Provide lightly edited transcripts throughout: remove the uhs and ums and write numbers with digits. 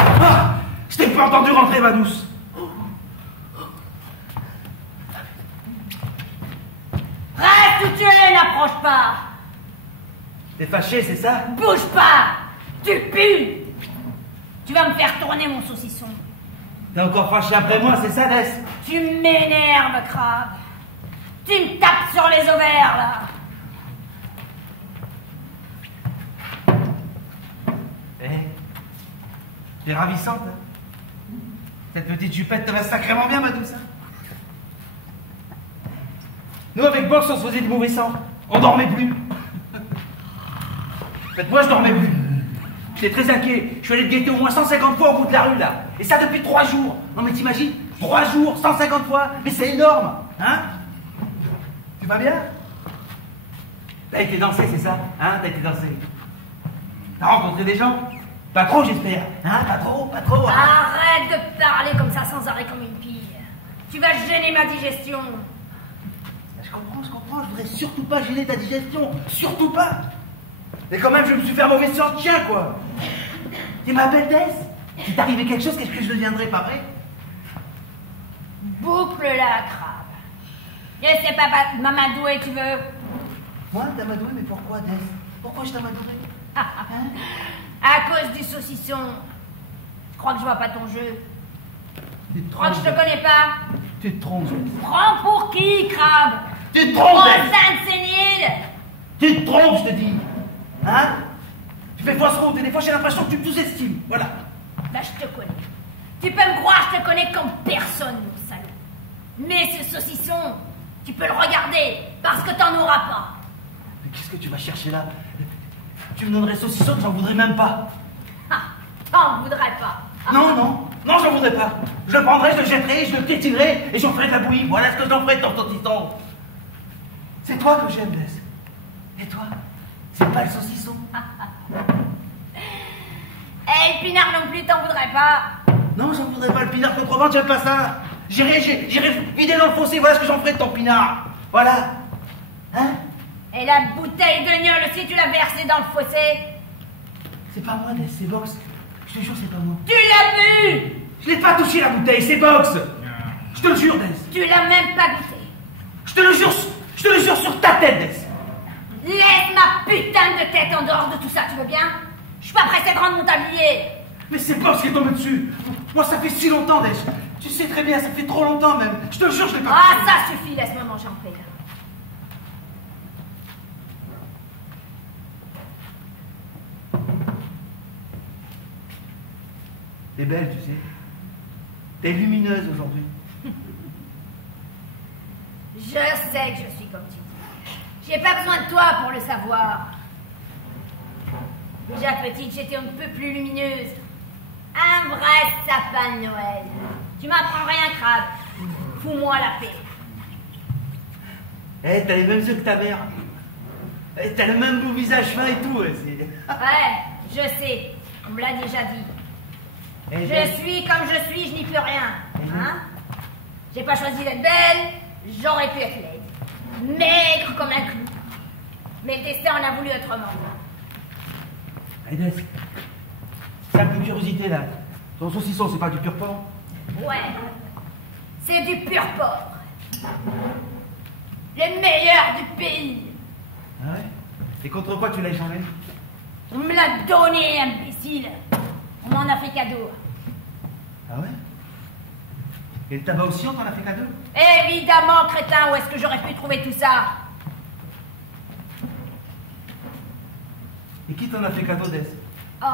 Ah, je t'ai pas entendu rentrer, ma douce. Reste où tu es, n'approche pas. T'es fâché, c'est ça? Bouge pas. Tu pues. Tu vas me faire tourner mon saucisson. T'es encore fâché après moi, c'est ça, Dess? Tu m'énerves, crabe. Tu me tapes sur les ovaires, là. Eh, t'es ravissante, hein? Cette petite jupette te va sacrément bien, ma douce. Hein? Nous, avec Box, on se faisait du mauvais sang. On dormait plus. En fait, moi, je dormais plus. J'étais très inquiet. Je suis allé te guetter au moins 150 fois au bout de la rue, là. Et ça depuis 3 jours. Non, mais t'imagines? 3 jours, 150 fois. Mais c'est énorme. Hein? Tu vas bien? T'as été danser, c'est ça? Hein? T'as été danser. T'as rencontré des gens? Pas trop, j'espère. Hein? Pas trop, pas trop. Hein? Arrête de parler comme ça sans arrêt comme une pille. Tu vas gêner ma digestion. Je comprends. Je voudrais surtout pas gêner ta digestion. Surtout pas. Mais quand même, je me suis fait un mauvais sang de chien, quoi. Tu m'appelles Dess? Si t'arrivait quelque chose, qu'est-ce que je deviendrais, pas vrai? Boucle-la, crabe. Et c'est pas m'amadouer, tu veux? Moi, t'amadouer? Mais pourquoi, Dess? Pourquoi je t'amadouerais? Hein? À cause du saucisson. Je crois que je vois pas ton jeu. Tu te Je crois que trompes. je te connais pas. Tu te trompes. Prends pour qui, crabe? Tu te trompes, Dess. Sainte Sénile. Tu te trompes, je te dis. Hein? Tu fais fausse route et des fois j'ai l'impression que tu me sous-estimes. Voilà. Bah, je te connais. Tu peux me croire, je te connais comme personne, mon salaud. Mais ce saucisson, tu peux le regarder, parce que t'en auras pas. Mais qu'est-ce que tu vas chercher là? Tu me donnerais saucisson, j'en voudrais même pas. Ah, t'en voudrais pas. Non, j'en voudrais pas. Je le prendrai, je le jetterai, je le piétinerai et j'en ferai de la bouillie. Voilà ce que j'en ferai de ton saucisson. C'est toi que j'aime, Dess. Et toi? C'est pas le saucisson. Et le pinard non plus, t'en voudrais pas. Non, j'en voudrais pas. Le pinard contrebande, j'aime pas ça. J'irai vider dans le fossé, voilà ce que j'en ferai de ton pinard. Voilà. Hein? Et la bouteille de gnôle aussi, tu l'as versée dans le fossé. C'est pas moi, Dess, c'est Box. Je te jure, c'est pas moi. Tu l'as bu. Je l'ai pas touché la bouteille, c'est Box. Je te le jure, Dess. Tu l'as même pas goûté. Je te le jure sur ta tête, Dess. Laisse ma putain de tête en dehors de tout ça, tu veux bien? Je suis pas pressée de rendre mon tablier. Mais c'est Box qui est tombé dessus. Moi, ça fait si longtemps, Dess. Tu sais très bien, ça fait trop longtemps même. Je te le jure, je l'ai pas Ah, touché. ça suffit, laisse-moi manger en paix. T'es belle, tu sais. T'es lumineuse aujourd'hui. Je sais que je suis comme tu dis. J'ai pas besoin de toi pour le savoir. Déjà petite, j'étais un peu plus lumineuse. Un vrai sapin de Noël. Tu m'apprends rien, crabe. Fous-moi la paix. Eh, t'as les mêmes yeux que ta mère. Eh, t'as le même beau visage fin et tout. Ouais, je sais. On me l'a déjà dit. Eh, Je suis comme je suis, je n'y peux rien. Hein? J'ai pas choisi d'être belle, j'aurais pu être laide. Maigre comme un clou. Mais le destin en a voulu autrement. Dess, c'est un peu de curiosité là. Ton saucisson, c'est pas du pur porc? Ouais, c'est du pur porc. Le meilleur du pays. Ah ouais? Et contre quoi tu l'as échangé? On me l'a donné, imbécile. On m'en a fait cadeau. Ah ouais? Et le tabac aussi, on t'en a fait cadeau? Évidemment, crétin, où est-ce que j'aurais pu trouver tout ça? Et qui t'en a fait cadeau, Dess? Oh.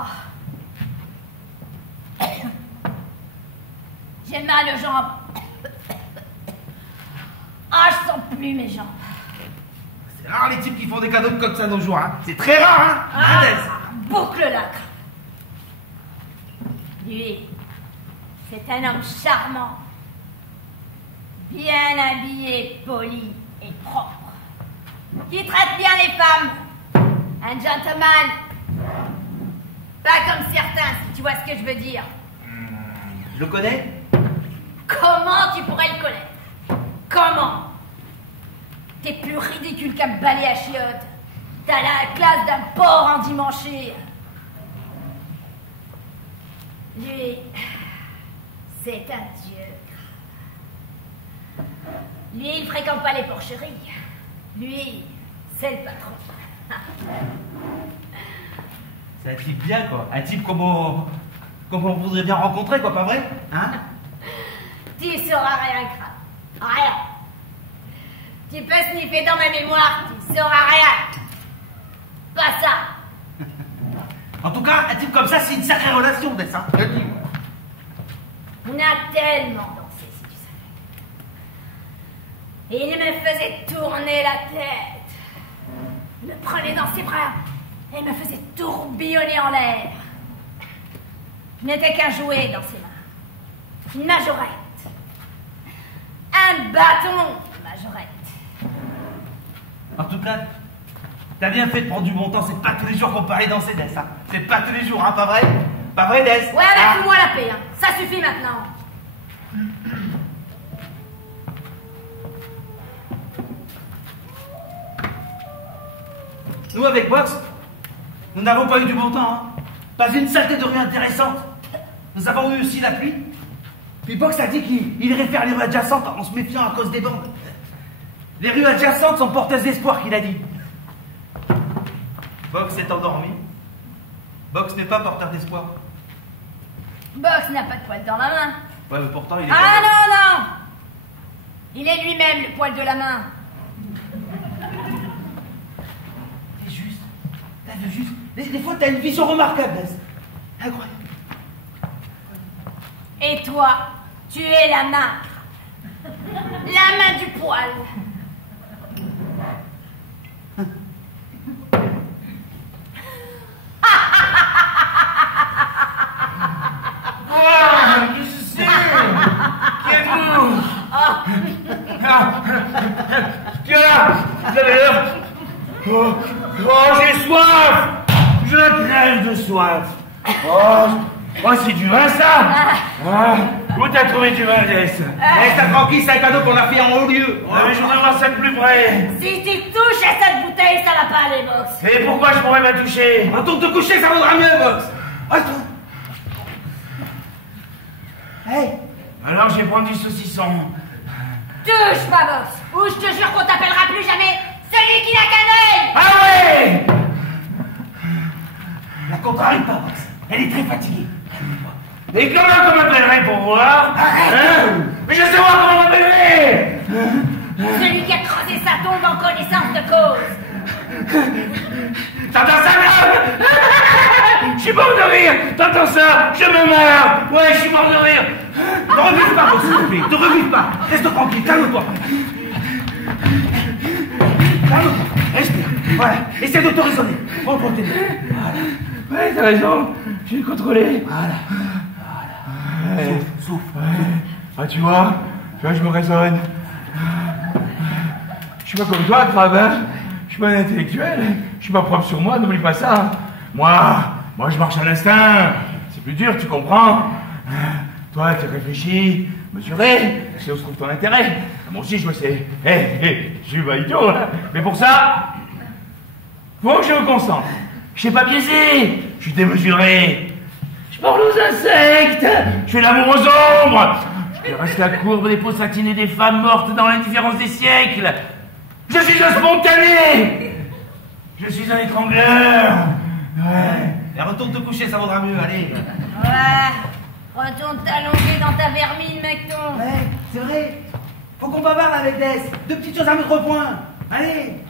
J'ai mal aux jambes. Ah, je sens plus mes jambes. C'est rare les types qui font des cadeaux comme ça nos jours, hein? C'est très rare, hein? Ah, Dess? boucle l'acre. Lui, c'est un homme charmant, bien habillé, poli et propre, qui traite bien les femmes. Un gentleman. Pas comme certains, si tu vois ce que je veux dire. Je le connais? Comment tu pourrais le connaître? Comment? T'es plus ridicule qu'un balai à chiottes. T'as la classe d'un porc endimanché. Lui, c'est un dieu. Lui, il fréquente pas les porcheries. Lui, c'est le patron. C'est un type bien, quoi. Un type comme on voudrait bien rencontrer, quoi, pas vrai? Hein? Tu sauras rien, Crabbe. Rien. Tu peux sniffer dans ma mémoire, tu sauras rien. Pas ça. En tout cas, un type comme ça, c'est une sacrée relation, Dess, hein? Je le dis. On a tellement dansé, si tu savais. Et il me faisait tourner la tête. Il me prenait dans ses bras et me faisait tourbillonner en l'air. Je n'étais qu'un jouet dans ses mains. Une majorette. Un bâton de majorette. En tout cas, t'as bien fait de prendre du bon temps. C'est pas tous les jours qu'on peut aller danser, Dess, hein? C'est pas tous les jours, hein? Pas vrai? Pas vrai, Dess? Ouais, bah fous-moi la paix, hein. Ça suffit maintenant. Nous, avec Box, nous n'avons pas eu du bon temps, hein? Pas une saleté de rue intéressante. Nous avons eu aussi la pluie. Puis Box a dit qu'il irait faire les rues adjacentes en se méfiant à cause des bandes. Les rues adjacentes sont porteuses d'espoir, qu'il a dit. Box est endormi. Box n'est pas porteur d'espoir. Box n'a pas de poil dans la main. Ouais, mais pourtant, il est... Ah non, non! Il est lui-même le poil de la main. T'es juste. T'as vu juste. Des fois, t'as une vision remarquable, Dess. Incroyable. Et toi, tu es la main. La main du poil. Je sais. Qui êtes-vous? Qui est là? Vous avez l'heure? Oh, j'ai soif. Je crève de soif. Oh, c'est du vin, ça? Où t'as trouvé du vin, Dess? Laisse ta tranquille, c'est un cadeau qu'on a fait en haut lieu. Mais je voudrais voir ça de plus près. Si tu touches à cette bouteille, ça va pas aller, Box. Et pourquoi je pourrais me toucher? Retourne te coucher, ça vaudra mieux, Box. Reste-toi. Hey. Alors, je vais prendre du saucisson. Touche pas, Box, ou je te jure qu'on t'appellera plus jamais celui qui n'a qu'un œil. Ah ouais! La contrarie pas, Box. Elle est très fatiguée. Et comment qu'on m'appellerait pour voir? Hein? Mais je sais voir comment m'appeler! Celui qui a creusé sa tombe en connaissance de cause. T'entends ça, là? Je suis mort de rire! T'entends ça? Je me meurs! Ouais, je suis mort de rire! Ne revive pas, Box, s'il te plaît. Ne revive pas. Reste tranquille, calme-toi. Calme-toi. Respire. Voilà. Essaie de te raisonner. Prends tes mains. Voilà. Ouais, t'as raison. Je vais le contrôler. Voilà. Ouais. Souffle. Ouais. Ah, tu vois, je me raisonne. Je suis pas comme toi, Crabbe, hein. Je suis pas un intellectuel. Je suis pas propre sur moi, n'oublie pas ça. Moi, je marche à l'instinct. C'est plus dur, tu comprends? Toi, tu réfléchis, mesuré, tu sais où se trouve ton intérêt. Moi aussi, je le sais. Je suis pas idiot, là. Mais pour ça, faut que je me concentre. Je sais pas biaiser. Je suis démesuré. Je parle aux insectes. Je fais l'amour aux ombres. Je caresse la courbe des peaux satinées des femmes mortes dans l'indifférence des siècles. Je suis un spontané. Je suis un étrangleur. Ouais. Et retourne te coucher, ça vaudra mieux. Allez. Ouais, retourne t'allonger dans ta vermine, mecton. Ouais, c'est vrai. Faut qu'on bavarde avec Dess. Deux petites choses à mettre au point. Allez.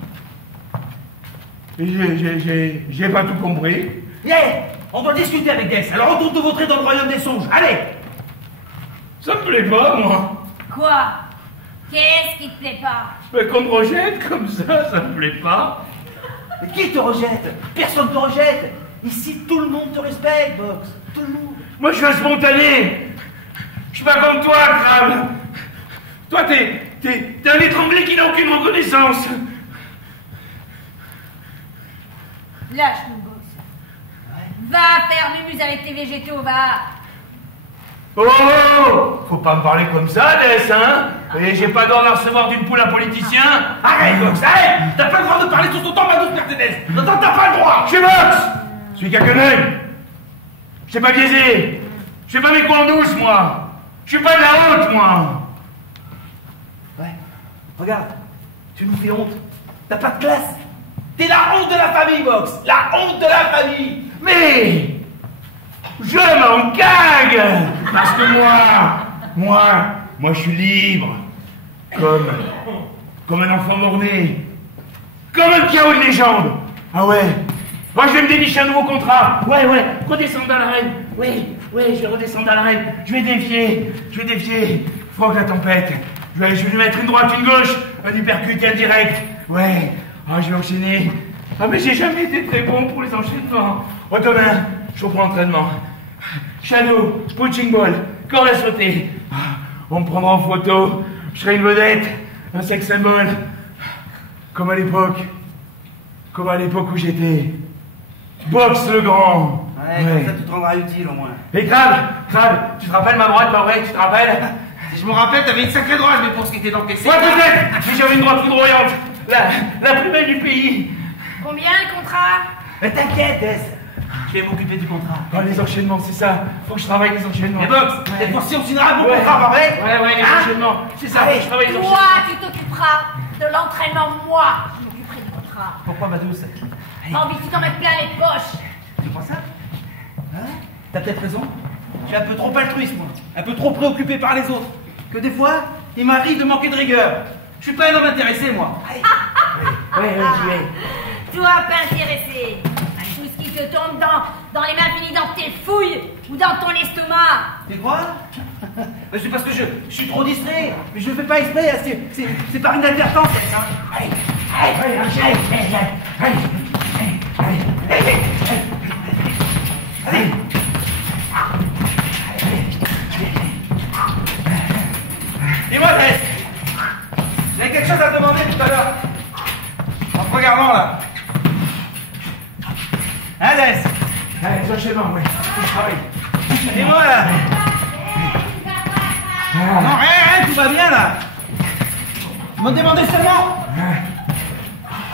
J'ai pas tout compris. Yeah. On doit discuter avec Dess. Alors retourne te vautrer dans le royaume des songes. Allez. Ça me plaît pas, moi. Quoi? Qu'est-ce qui te plaît pas? Mais qu'on me rejette comme ça me plaît pas. Mais qui te rejette? Personne te rejette. Ici, tout le monde te respecte, Box. Tout le monde. Moi, je suis un spontané. Je suis pas comme toi, Crabbe. Toi, t'es un étranglé qui n'a aucune reconnaissance. Lâche-nous, Box. Va faire mumuse avec tes végétaux, va. Oh, faut pas me parler comme ça, Dess, hein. Et j'ai pas d'ordre à recevoir d'une poule à politicien. Arrête, Box, arrête. T'as pas le droit de parler tout ton temps, ma douce Mercedes. Non, t'as pas le droit. Je suis Box. Je suis Caqueneuil. Je sais pas biaiser. Je fais pas mes coups en douce, moi. Je suis pas de la honte, moi. Ouais, regarde, tu nous fais honte. T'as pas de classe. T'es la honte de la famille, Box. La honte de la famille. Mais je m'en cague. Parce que moi, je suis libre. Comme un enfant mort-né. Comme un chaos de légende. Ah ouais. Moi, je vais me dénicher un nouveau contrat. Ouais, redescendre dans l'arène. Oui, je vais redescendre dans l'arène. Je vais défier. Frog la tempête. Je vais lui mettre une droite, une gauche, un uppercut et un direct. Ouais. Ah, je vais enchaîner. Ah, mais j'ai jamais été très bon pour les enchaînements. Oh, demain, je reprends l'entraînement. Shadow, punching ball, corde à sauter. Ah, on me prendra en photo. Je serai une vedette, un sex symbole. Comme à l'époque où j'étais. Box le grand. Ouais, comme ça tu te rendras utile au moins. Et Crabe, tu te rappelles ma droite, pas vrai, tu te rappelles? Si je me rappelle, t'avais une sacrée droite, mais pour ce qui était d'encaisser. Ouais, peut-être, mais j'avais une droite foudroyante. La plus belle du pays. Combien le contrat? Mais t'inquiète, Dess. Je vais m'occuper du contrat. Oh, les enchaînements, c'est ça. Faut que je travaille les enchaînements. Et Box, cette fois-ci on signera un bon contrat, pas vrai? Ouais, les enchaînements. C'est ça, faut que je travaille les enchaînements. Toi, tu t'occuperas de l'entraînement, moi, je m'occuperai du contrat. Pourquoi, ma douce? T'as envie que tu t'en mettes plein les poches. Tu crois ça? Hein? T'as peut-être raison. Je suis un peu trop altruiste, moi. Un peu trop préoccupé par les autres. Que des fois, il m'arrive de manquer de rigueur. Je suis pas un homme intéressé, moi. Ouais, tu es. Toi, pas intéressé. Tout ce qui te tombe dans les mains finies dans tes fouilles ou dans ton estomac. Tu crois? C'est parce que je suis trop distrait. Mais je le fais pas exprès. Hein. C'est par inadvertance. Hein. Allez. Dis-moi, Dess. J'ai quelque chose à te demander tout à l'heure. En te regardant là. Hein, Dess? Les enchaînements, ouais. Je travaille. Dis-moi là. Non, rien, tout va bien là. Je me demandais seulement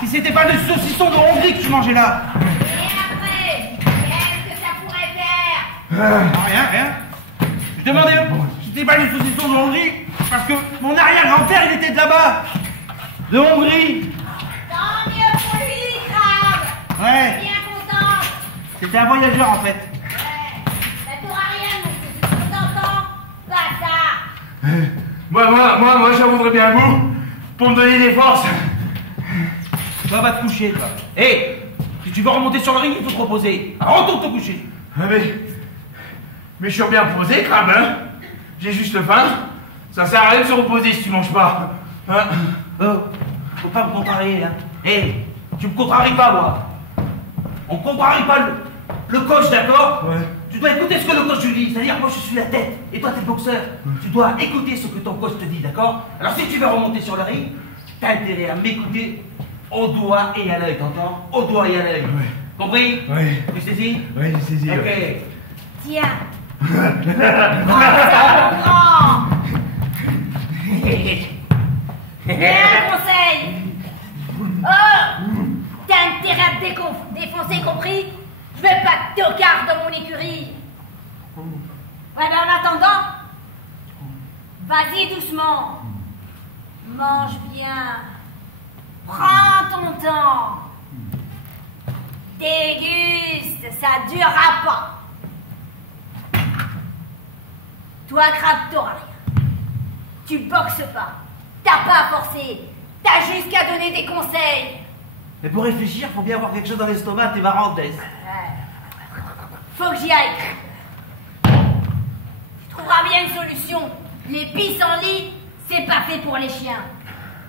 si c'était pas le saucisson de Hongrie que tu mangeais là. Et après, qu'est-ce que ça pourrait faire? Non, rien. Je demandais si c'était pas le saucisson de Hongrie parce que mon arrière-grand-père il était de là-bas. De Hongrie. Tant mieux pour lui, Crabe. Ouais. Bien content. C'était un voyageur en fait. Ouais. Ça t'aura rien, mon saucisson d'antan. Pas ça. Moi, j'en voudrais bien un bout pour me donner des forces. Toi, va te coucher, toi. Hé, si tu veux remonter sur le ring, il faut te reposer. Alors, retourne te coucher. Ah, mais je suis bien reposé, Crabe, hein. J'ai juste faim. Ça sert à rien de se reposer si tu manges pas. Hein? Oh, faut pas me contrarier, hein. Hé, tu me contraries pas, moi. On contrarie pas le coach, d'accord? Ouais. Tu dois écouter ce que le coach lui dit. C'est-à-dire, moi, je suis la tête. Et toi, t'es le boxeur. Tu dois écouter ce que ton coach te dit, d'accord? Alors, si tu veux remonter sur le ring, t'as intérêt à m'écouter au doigt et à l'œil, t'entends? Au doigt et à l'œil. Ouais. Compris? Ouais. Tu saisis? Ouais, j'ai saisi. Ok. Ouais. Tiens. Prends. Bien un conseil. Oh, t'as intérêt à te défoncer, compris? Je veux pas de tocard dans mon écurie. Ouais, ben en attendant, vas-y doucement. Mange bien. Prends ton temps. Déguste, ça durera pas. Toi, Crabe, t'auras rien. Tu boxes pas. T'as pas à forcer. T'as juste qu'à donner des conseils. Mais pour réfléchir, faut bien avoir quelque chose dans l'estomac, t'es marrant, Dess. Faut que j'y aille. Tu trouveras bien une solution. Les pissenlits, c'est pas fait pour les chiens.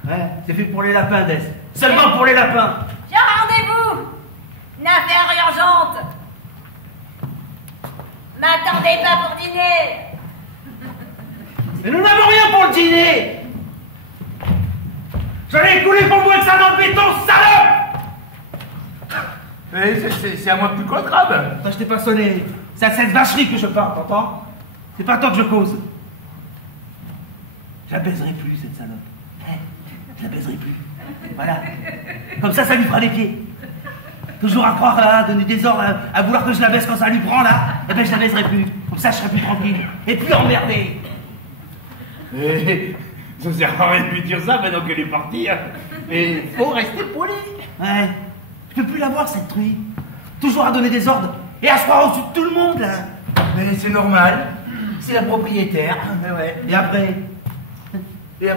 Ouais, c'est fait pour les lapins, Dess. Seulement pour les lapins. J'ai un rendez-vous. Une affaire urgente. M'attendez pas pour dîner. Mais nous n'avons rien pour le dîner. J'allais couler pour moi que ça dans le béton, salope. C'est à moi que tu comptes, Crabe. Toi, je t'ai pas sonné. C'est à cette vacherie que je parle, t'entends? C'est pas tant que je cause. Je la baiserai plus, cette salope. Je la baiserai plus. Voilà. Comme ça lui fera les pieds. Toujours à croire, là, à donner des ordres, à vouloir que je la baisse quand ça lui prend, là. Eh ben, je la baiserai plus. Comme ça, je serai plus tranquille. Et plus emmerdé. Ça sert à rien de lui dire ça maintenant qu'elle est partie. Hein. Mais faut rester poli. Ouais. Je peux plus la voir, cette truie. Toujours à donner des ordres. Et à se croire au-dessus de tout le monde, là. Mais c'est normal. C'est la propriétaire. Mais ouais. Et après? Et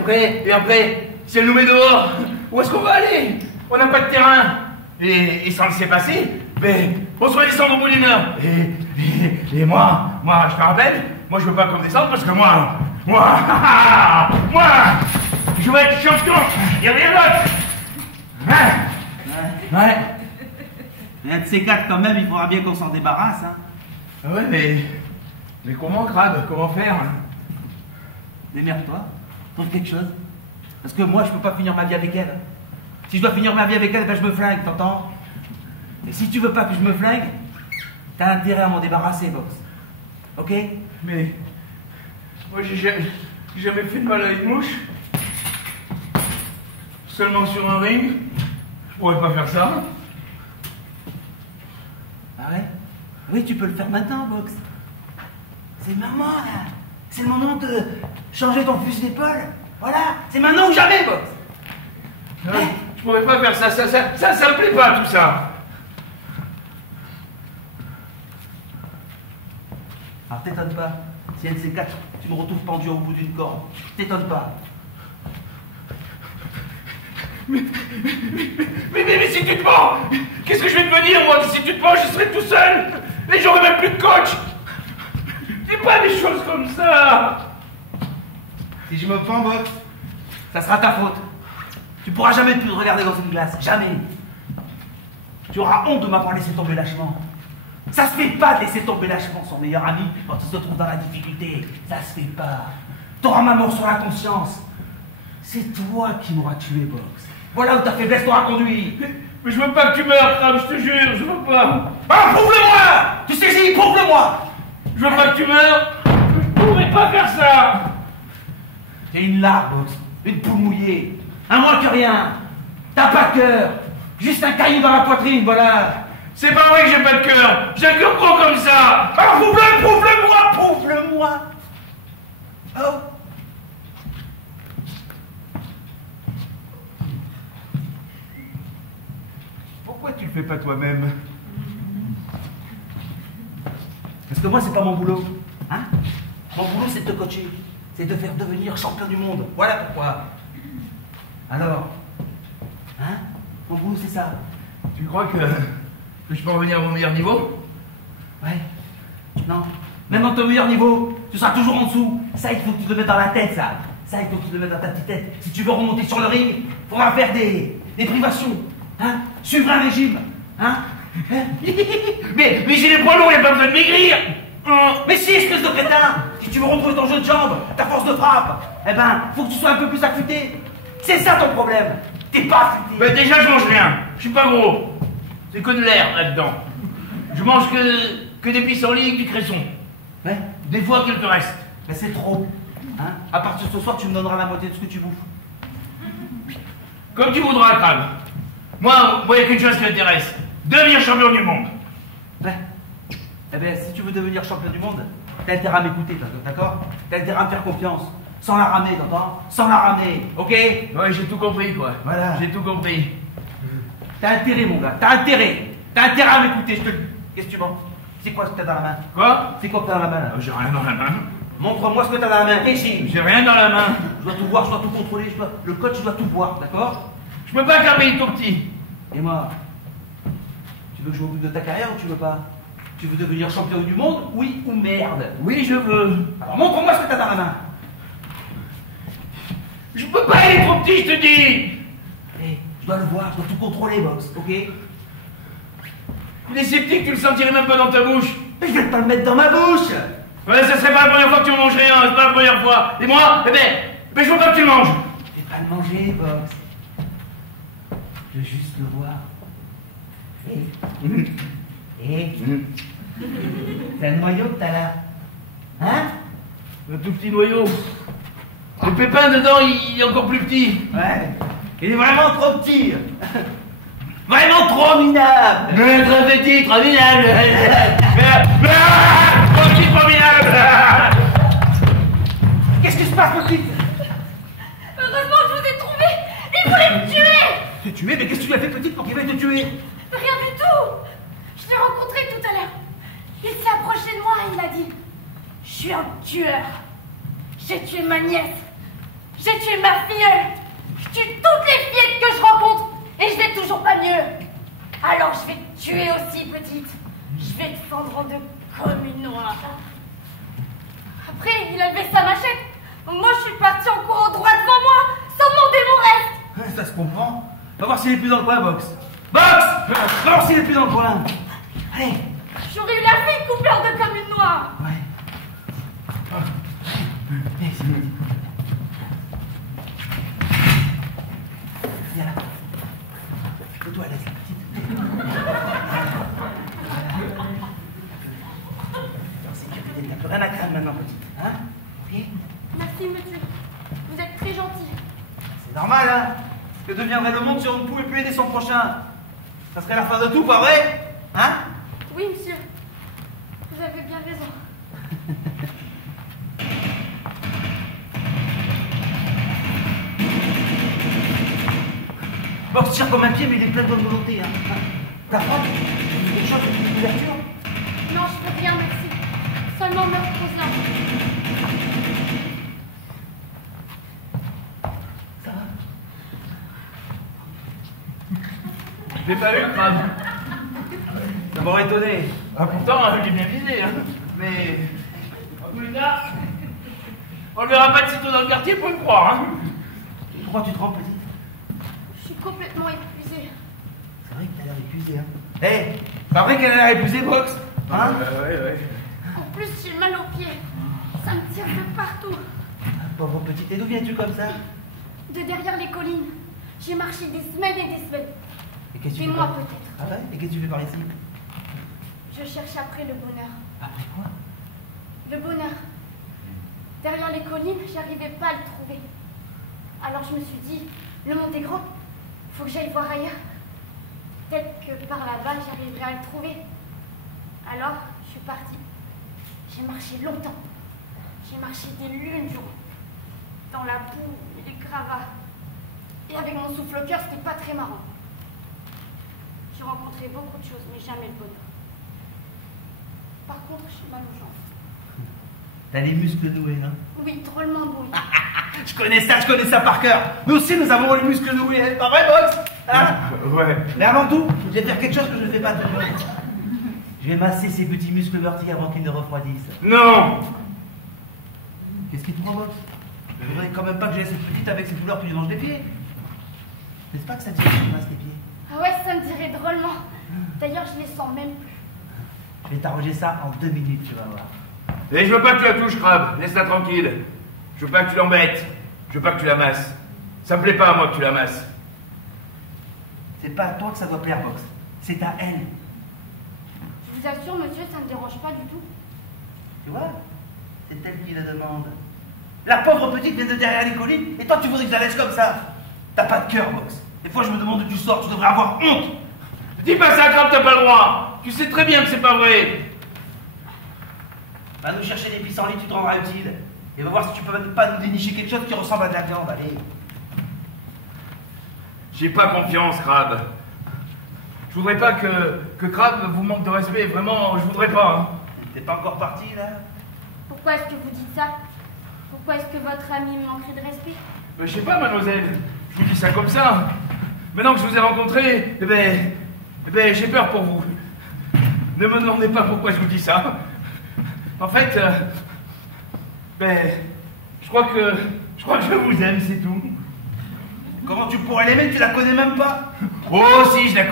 après, si elle nous met dehors, où est-ce qu'on va aller? On n'a pas de terrain. Et ça le s'est passé, mais on se redescend au bout d'une heure. Et moi, je te rappelle, moi je veux pas qu'on descende parce que moi, je veux être champion. Il y a rien d'autre. Ouais. Mais un de ces quatre, quand même, il faudra bien qu'on s'en débarrasse, hein. Ouais, mais comment, Crabe? Comment faire? Démerde-toi. Trouve quelque chose. Parce que moi, je peux pas finir ma vie avec elle. Si je dois finir ma vie avec elle, ben je me flingue, t'entends? Et si tu veux pas que je me flingue, t'as intérêt à m'en débarrasser, Box. Ok? Mais moi, j'ai jamais fait de mal à une mouche. Seulement sur un ring. Je pourrais pas faire ça. Ah ouais? Oui, tu peux le faire maintenant, Box. C'est le moment, là. C'est le moment de changer ton fusil d'épaule. Voilà. C'est maintenant ou jamais, Box. Ouais. Je pourrais pas faire ça, ça me plaît pas tout ça. Alors t'étonnes pas, si un de ces quatre, tu me retrouves pendu au bout d'une corde. T'étonnes pas. Mais si tu te mens, qu'est-ce que je vais devenir moi? Si tu te mens, je serai tout seul. Et j'aurai même plus de coach. Dis pas des choses comme ça. Si je me pends, Box, ça sera ta faute. Tu pourras jamais plus te regarder dans une glace. Jamais. Tu auras honte de m'avoir laissé tomber lâchement. Ça se fait pas de laisser tomber lâchement son meilleur ami quand il se trouve dans la difficulté. Ça se fait pas. T'auras ma mort sur la conscience. C'est toi qui m'auras tué, Box. Voilà où ta faiblesse t'aura conduit. Mais je veux pas que tu meurs, Crabe, je te jure, je veux pas. Ah, prouve-le-moi! Tu sais si, prouve-le-moi! Je veux pas que tu meurs. Je pourrais pas faire ça. T'es une larve, Box. Une poule mouillée. Un moins que rien. T'as pas de cœur. Juste un caillou dans la poitrine, voilà. C'est pas vrai que j'ai pas de cœur. J'ai un cœur gros comme ça. Alors prouve-le-moi, prouve-le-moi. Oh. Pourquoi tu le fais pas toi-même? Parce que moi, c'est pas mon boulot. Hein? Mon boulot, c'est de te coacher. C'est de faire devenir champion du monde. Voilà pourquoi. Alors, hein? Mon boulot, c'est ça. Tu crois que je peux revenir à mon meilleur niveau? Ouais. Non. Même dans ton meilleur niveau, tu seras toujours en dessous. Ça, il faut que tu te le mettes dans la tête, ça. Ça, il faut que tu te le mettes dans ta petite tête. Si tu veux remonter sur le ring, il faudra faire des privations. Hein? Suivre un régime. Hein? mais j'ai les poids lourds, il n'y a pas besoin de maigrir. Mais si, espèce de crétin! Si tu veux retrouver ton jeu de jambes, ta force de frappe, eh ben, faut que tu sois un peu plus affûté. C'est ça ton problème. T'es pas affûté. Ben déjà, je mange rien. Je suis pas gros. C'est que de l'air là-dedans. Je mange que des pissenlits et que du cresson. Ouais. Des fois, qu'il te reste. Mais c'est trop. Hein? À partir de ce soir, tu me donneras la moitié de ce que tu bouffes. Comme tu voudras, Crabe. Moi, il y a qu'une chose qui m'intéresse. Devenir champion du monde. Ouais. Eh bien, si tu veux devenir champion du monde, t'as intérêt à m'écouter, d'accord? T'as intérêt à me faire confiance. Sans la ramer, t'entends? Sans la ramer, ok? Ouais, j'ai tout compris, quoi. Voilà. J'ai tout compris. T'as intérêt, mon gars, t'as intérêt. T'as intérêt à m'écouter, je te le dis. Qu'est-ce que tu manges? C'est quoi ce que t'as dans la main? Quoi? C'est quoi que t'as dans la main, là? J'ai rien dans la main. Montre-moi ce que t'as dans la main, Régime. J'ai rien dans la main. Je dois tout voir, je dois tout contrôler, le coach, je dois tout voir, d'accord? Je peux pas Crabe, il est tout petit. Et moi, tu veux jouer au bout de ta carrière ou tu veux pas? Tu veux devenir champion du monde, oui ou merde? Oui, je veux. Alors montre-moi ce que t'as dans la main. Je peux pas, il est trop petit, je te dis. Eh, je dois le voir, je dois tout contrôler, Box, ok? Il est sceptique, tu le sentirais même pas dans ta bouche. Mais je vais pas le mettre dans ma bouche! Ouais, ça serait pas la première fois que tu en manges rien, c'est pas la première fois. Et moi, je veux pas que tu le manges. Je vais pas le manger, Box. Je veux juste le voir. C'est un noyau que t'as là. Hein? Un tout petit noyau. Le pépin dedans, il est encore plus petit. Ouais. Il est vraiment trop petit. Vraiment trop minable. Trop petit, trop minable. Trop petit, trop minable. Qu'est-ce qui se passe, petite? Heureusement que je vous ai trouvé. Il voulait me tuer. Te tuer? Mais qu'est-ce que tu lui as fait, petite, pour qu'il veuille te tuer? Rien du tout. Je l'ai rencontré tout à l'heure. Il s'est approché de moi et il a dit: je suis un tueur. J'ai tué ma nièce. J'ai tué ma filleule. Je tue toutes les fillettes que je rencontre et je vais toujours pas mieux. Alors je vais te tuer aussi, petite. Je vais te fendre en deux comme une noire. Après, il a levé sa machette. Moi, je suis partie en courant droit devant moi, sans demander mon reste. Ça se comprend. Va voir s'il est plus dans le coin, Box. Box! Va voir s'il est plus dans le coin. Allez. J'aurais eu la fille coupée en deux comme une noire. Ouais. Allez, c'est bon. Viens là. Fais-toi à l'aise, la petite. En sécurité, t'as plus rien à craindre maintenant, petite. Hein? Ok? Merci, monsieur. Vous êtes très gentil. C'est normal, hein? Que deviendrait le monde si on ne pouvait plus aider son prochain? Ça serait la fin de tout, pas vrai? Hein? Oui, monsieur. Vous avez bien raison. Box tire comme un pied, mais il est plein de bonne volonté, hein? T'as froid? Quelque chose? Une couverture? Non, je peux rien, merci. Seulement me reposer un peu. Ça va? Je l'ai pas vu, Crabe. Ça m'aurait étonné. Ah, pourtant, il est bien visé, hein. Mais. Là, on verra pas de sitôt dans le quartier pour me croire, hein. Pourquoi tu te rends, petite? Je suis complètement épuisée. C'est vrai que t'as l'air épuisée, hein? Hé! C'est pas vrai qu'elle a l'air épuisée, Box? Hein? Ouais. En plus, j'ai mal aux pieds. Ça me tire de partout. Pauvre petite, et d'où viens-tu comme ça? De derrière les collines. J'ai marché des semaines et des semaines. Et qu'est-ce que tu Des fais mois par- peut-être. Ah ouais? Et qu'est-ce que tu fais par ici? Je cherche après le bonheur. Après quoi? Le bonheur. Derrière les collines, j'arrivais pas à le trouver. Alors je me suis dit, le monde est grand, faut que j'aille voir ailleurs. Peut-être que par là-bas, j'arriverai à le trouver. Alors, je suis partie. J'ai marché longtemps. J'ai marché des lunes, jours. Dans la boue et les gravats. Et avec mon souffle au cœur, c'était pas très marrant. J'ai rencontré beaucoup de choses, mais jamais le bonheur. Par contre, je suis mal aux jambes. T'as les muscles noués, non? Oui, drôlement beau. Je connais ça par cœur. Nous aussi, nous avons les muscles noués, hein? Pas vrai, Box? Hein? Ouais. Mais avant tout, je vais faire quelque chose que je ne fais pas toujours. Je vais masser ces petits muscles meurtris avant qu'ils ne refroidissent. Non. Qu'est-ce qui te provoque? Je voudrais quand même pas que j'ai cette petite avec ses couleurs qui lui mangent les pieds. N'est-ce pas que ça te dit que je masse tes pieds? Ah ouais, ça me dirait drôlement. D'ailleurs, je les sens même plus. Je vais t'arranger ça en 2 minutes, tu vas voir. Et je veux pas que tu la touches, Crabe. Laisse-la tranquille. Je veux pas que tu l'embêtes. Je veux pas que tu la masses. Ça me plaît pas à moi que tu la masses. C'est pas à toi que ça doit plaire, Box. C'est à elle. Je vous assure, monsieur, ça ne me dérange pas du tout. Tu vois? C'est elle qui la demande. La pauvre petite vient de derrière les collines, et toi tu voudrais que je la laisse comme ça. T'as pas de cœur, Box. Des fois je me demande d'où tu sors, tu devrais avoir honte. Dis pas ça, Crabe, t'as pas le droit. Tu sais très bien que c'est pas vrai. Va nous chercher des pissenlits, tu te rendras utile. Et va voir si tu peux pas nous dénicher quelque chose qui ressemble à de la viande, allez. J'ai pas confiance, Crabe. Je voudrais pas que Crabe vous manque de respect. Vraiment, je voudrais pas. Hein. T'es pas encore parti, là? Pourquoi est-ce que vous dites ça? Pourquoi est-ce que votre ami me manquerait de respect? Je sais pas, mademoiselle. Je vous dis ça comme ça. Maintenant que je vous ai rencontré, eh ben, j'ai peur pour vous. Ne me demandez pas pourquoi je vous dis ça. En fait, je crois que je vous aime, c'est tout. Comment tu pourrais l'aimer? Tu la connais même pas? Oh si, je la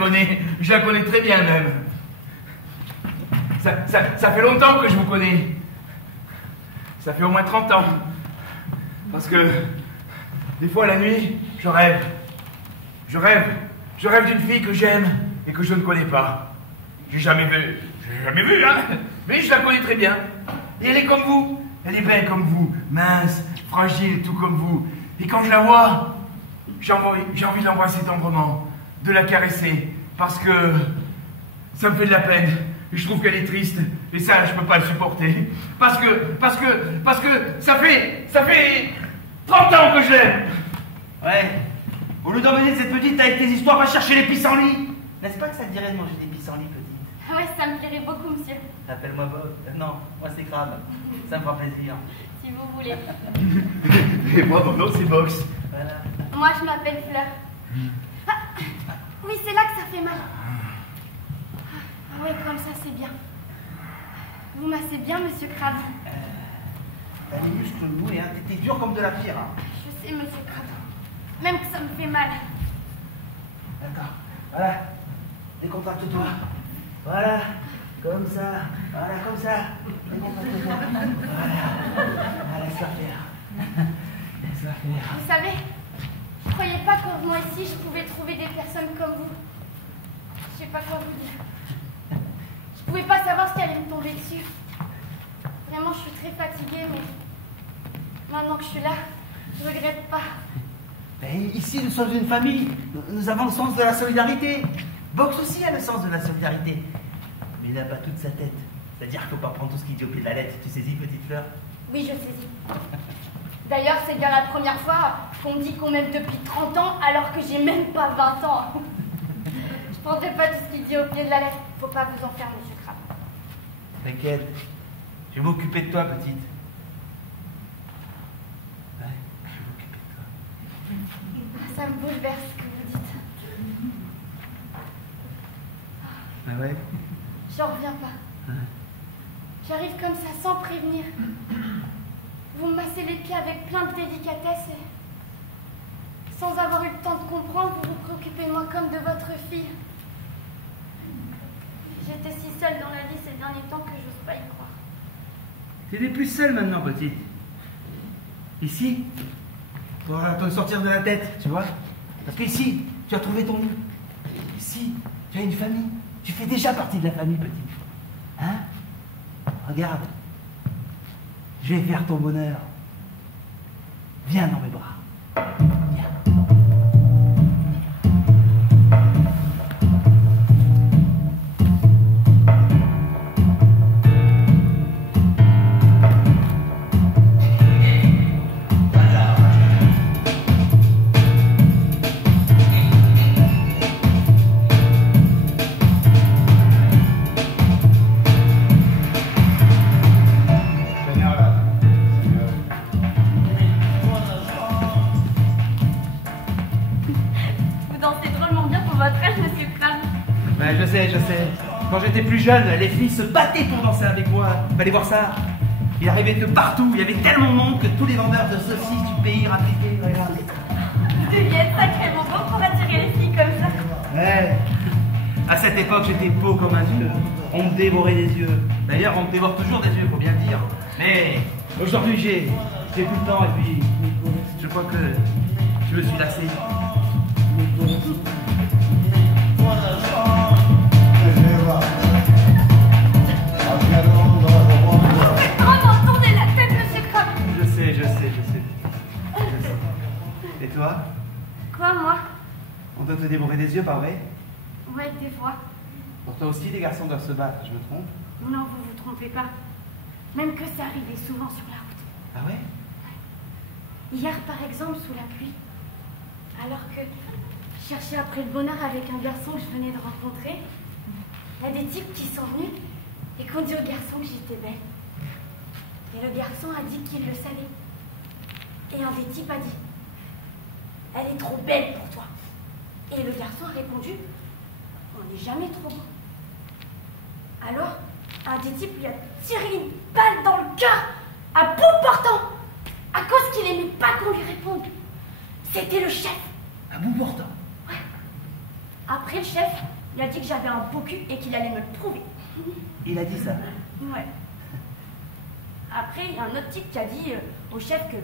connais très bien même. Ça fait longtemps que je vous connais. Ça fait au moins 30 ans. Parce que, des fois la nuit, je rêve. Je rêve d'une fille que j'aime et que je ne connais pas. J'ai jamais vu, hein. Mais je la connais très bien. Et elle est comme vous. Elle est belle comme vous, mince, fragile, tout comme vous. Et quand je la vois, j'ai envie de l'embrasser tendrement, de la caresser, parce que ça me fait de la peine. Et je trouve qu'elle est triste, et ça, je peux pas le supporter. Parce que ça fait 30 ans que je l'aime. Ouais. Au lieu d'emmener cette petite avec tes histoires, va chercher les pissenlits. N'est-ce pas que ça te dirait de manger des pissenlits, petite? Ouais, ça me plairait beaucoup, monsieur. Appelle-moi Bob. Non, moi c'est Crabe. Ça me fera plaisir. Si vous voulez. Et moi, mon nom, c'est Box. Voilà. Moi, je m'appelle Fleur. Ah, oui, c'est là que ça fait mal. Ah oui, comme ça, c'est bien. Vous massez bien, monsieur Crabe. T'as les muscles noués, hein. T'es dur comme de la pierre. Hein. Je sais, monsieur Crabe. Même que ça me fait mal. D'accord. Voilà. Décontracte-toi. Voilà. Comme ça. Voilà, comme ça. Décontracte-toi. Voilà. Laisse-la faire. Laisse-la faire. Vous savez, je croyais pas qu'en venant ici, je pouvais trouver des personnes comme vous. Je sais pas quoi vous dire. Je pouvais pas savoir ce qui allait me tomber dessus. Vraiment, je suis très fatiguée, mais maintenant que je suis là, je regrette pas. Mais ici, nous sommes une famille. Nous avons le sens de la solidarité. Box aussi a le sens de la solidarité. Mais il n'a pas toute sa tête. C'est-à-dire qu'il ne faut pas prendre tout ce qu'il dit au pied de la lettre. Tu saisis, petite Fleur? Oui, je saisis. D'ailleurs, c'est bien la première fois qu'on me dit qu'on m'aime depuis 30 ans alors que j'ai même pas 20 ans. Je prendrai pas tout ce qu'il dit au pied de la lettre. Faut pas vous en faire, monsieur Crabe. T'inquiète. Je vais m'occuper de toi, petite. Ouais, je vais m'occuper de toi. Ça me bouleverse ce que vous dites. Ah ouais? J'en reviens pas. J'arrive comme ça sans prévenir. Vous me massez les pieds avec plein de délicatesse et sans avoir eu le temps de comprendre, vous vous préoccupez de moi comme de votre fille. J'étais si seule dans la vie ces derniers temps que j'ose pas y croire. Tu n'es plus seule maintenant, petite. Ici, tu vas te sortir de la tête, tu vois? Parce qu'ici, tu as trouvé ton nid. Ici, tu as une famille. Tu fais déjà partie de la famille, petite. Hein? Regarde. Je vais faire ton bonheur. Viens dans mes bras. Viens. Je sais. Quand j'étais plus jeune, les filles se battaient pour danser avec moi. Fallait voir ça. Il arrivait de partout. Il y avait tellement de monde que tous les vendeurs de saucisses du pays rappliquaient. Regarde. Vous deviez être sacrément beau pour attirer les filles comme ça. Ouais. À cette époque, j'étais beau comme un dieu. On me dévorait des yeux. D'ailleurs, on me dévore toujours des yeux, faut bien le dire. Mais aujourd'hui, j'ai plus le temps et puis je crois que je me suis lassé. Et toi? Quoi, moi? On doit te dévorer des yeux, pas vrai? Ouais, des fois. Pour toi aussi, les garçons doivent se battre, je me trompe? Non, vous vous trompez pas. Même que ça arrivait souvent sur la route. Ah ouais? Hier, par exemple, sous la pluie, alors que je cherchais après le bonheur avec un garçon que je venais de rencontrer, il y a des types qui sont venus et qui ont dit au garçon que j'étais belle. Et le garçon a dit qu'il le savait. Et un des types a dit « Elle est trop belle pour toi ». Et le garçon a répondu « On n'est jamais trop beau ». Alors, un des types lui a tiré une balle dans le cœur à bout portant, à cause qu'il n'aimait pas qu'on lui réponde. C'était le chef. À bout portant? Ouais. Après, le chef, il a dit que j'avais un beau cul et qu'il allait me le prouver. Il a dit ça? Ouais. Après, il y a un autre type qui a dit au chef que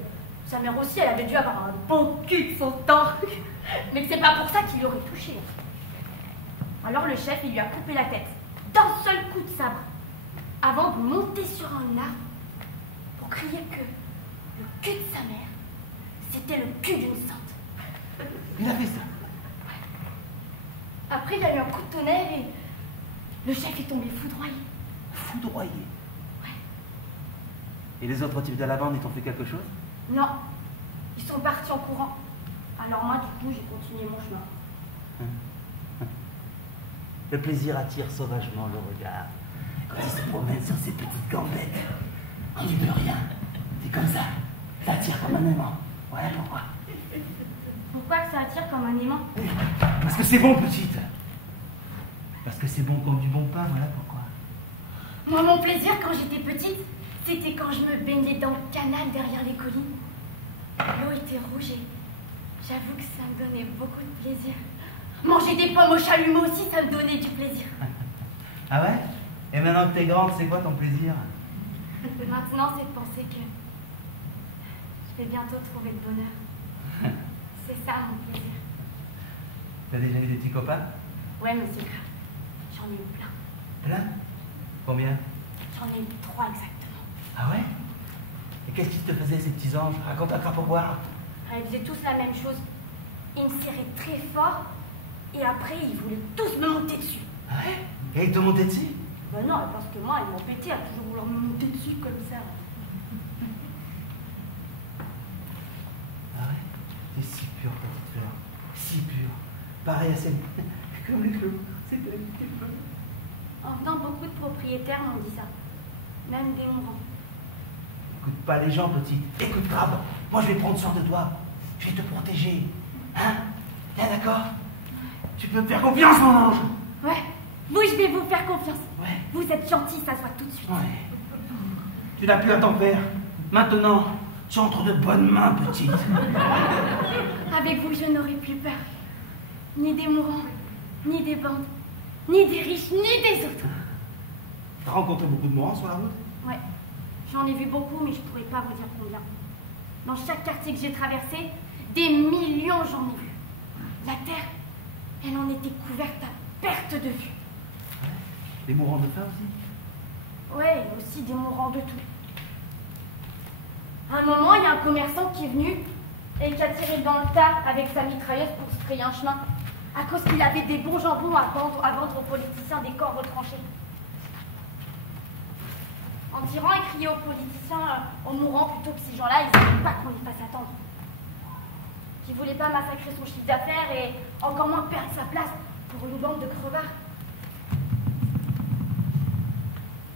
sa mère aussi, elle avait dû avoir un bon cul de son temps, mais que c'est pas pour ça qu'il aurait touché. Alors le chef, il lui a coupé la tête d'un seul coup de sabre, avant de monter sur un arbre pour crier Le chef est tombé foudroyé. Foudroyé. Ouais. Et les autres types de la bande, ils t'ont fait quelque chose? Non, ils sont partis en courant. Alors moi, du coup, j'ai continué mon chemin. Le plaisir attire sauvagement le regard. Quand il se promène sur ses petites gambettes, on n'y peut rien. C'est comme ça. Ça attire comme un aimant. Voilà pourquoi. Pourquoi que ça attire comme un aimant? Parce que c'est bon, petite. Parce que c'est bon comme du bon pain, voilà pourquoi. Moi, mon plaisir quand j'étais petite, c'était quand je me baignais dans le canal derrière les collines. L'eau était rouge et j'avoue que ça me donnait beaucoup de plaisir. Manger des pommes au chalumeau aussi, ça me donnait du plaisir. Ah ouais? Et maintenant que t'es grande, c'est quoi ton plaisir? Maintenant, c'est de penser que je vais bientôt trouver le bonheur. C'est ça mon plaisir. T'as déjà eu des petits copains? Ouais, monsieur Crabbe, j'en ai eu plein. Plein? Combien? J'en ai eu 3 exactement. Ah ouais? Et qu'est-ce qu'ils te faisaient ces petits anges? Raconte un crapaud boire. Ils faisaient tous la même chose. Ils me serraient très fort et après, ils voulaient tous me monter dessus. Ah ouais? Et ils te montaient dessus? Ben non, parce que moi, ils m'ont pété à toujours vouloir me monter dessus comme ça. Ah ouais? T'es si pure, petite fleur. Si pure. Pareil à celle. Comme les clous. C'est plein de petits feux. En venant, beaucoup de propriétaires m'ont dit ça. Même des mourants. Écoute pas les gens, petite. Écoute, Crabe. Moi, je vais prendre soin de toi. Je vais te protéger. Hein? Bien d'accord? Tu peux me faire confiance, mon ange? Ouais. Vous, je vais vous faire confiance. Ouais. Vous êtes gentil, ça se voit tout de suite. Ouais. Tu n'as plus à t'en faire. Maintenant, tu entres de bonnes mains, petite. Avec vous, je n'aurai plus peur. Ni des mourants, ni des bandes, ni des riches, ni des autres. T'as rencontré beaucoup de mourants sur la route? Ouais. J'en ai vu beaucoup, mais je pourrais pas vous dire combien. Dans chaque quartier que j'ai traversé, des millions j'en ai vu. La terre, elle en était couverte à perte de vue. Les mourants de faim aussi? Ouais, et aussi des mourants de tout. À un moment, il y a un commerçant qui est venu et qui a tiré dans le tas avec sa mitrailleuse pour se frayer un chemin. À cause qu'il avait des bons jambons à vendre aux politiciens des corps retranchés. En tirant, il criait aux politiciens, aux mourants, plutôt que ces gens-là, ils ne voulaient pas qu'on les fasse attendre. Ils ne voulaient pas massacrer son chiffre d'affaires et encore moins perdre sa place pour une bande de crevards.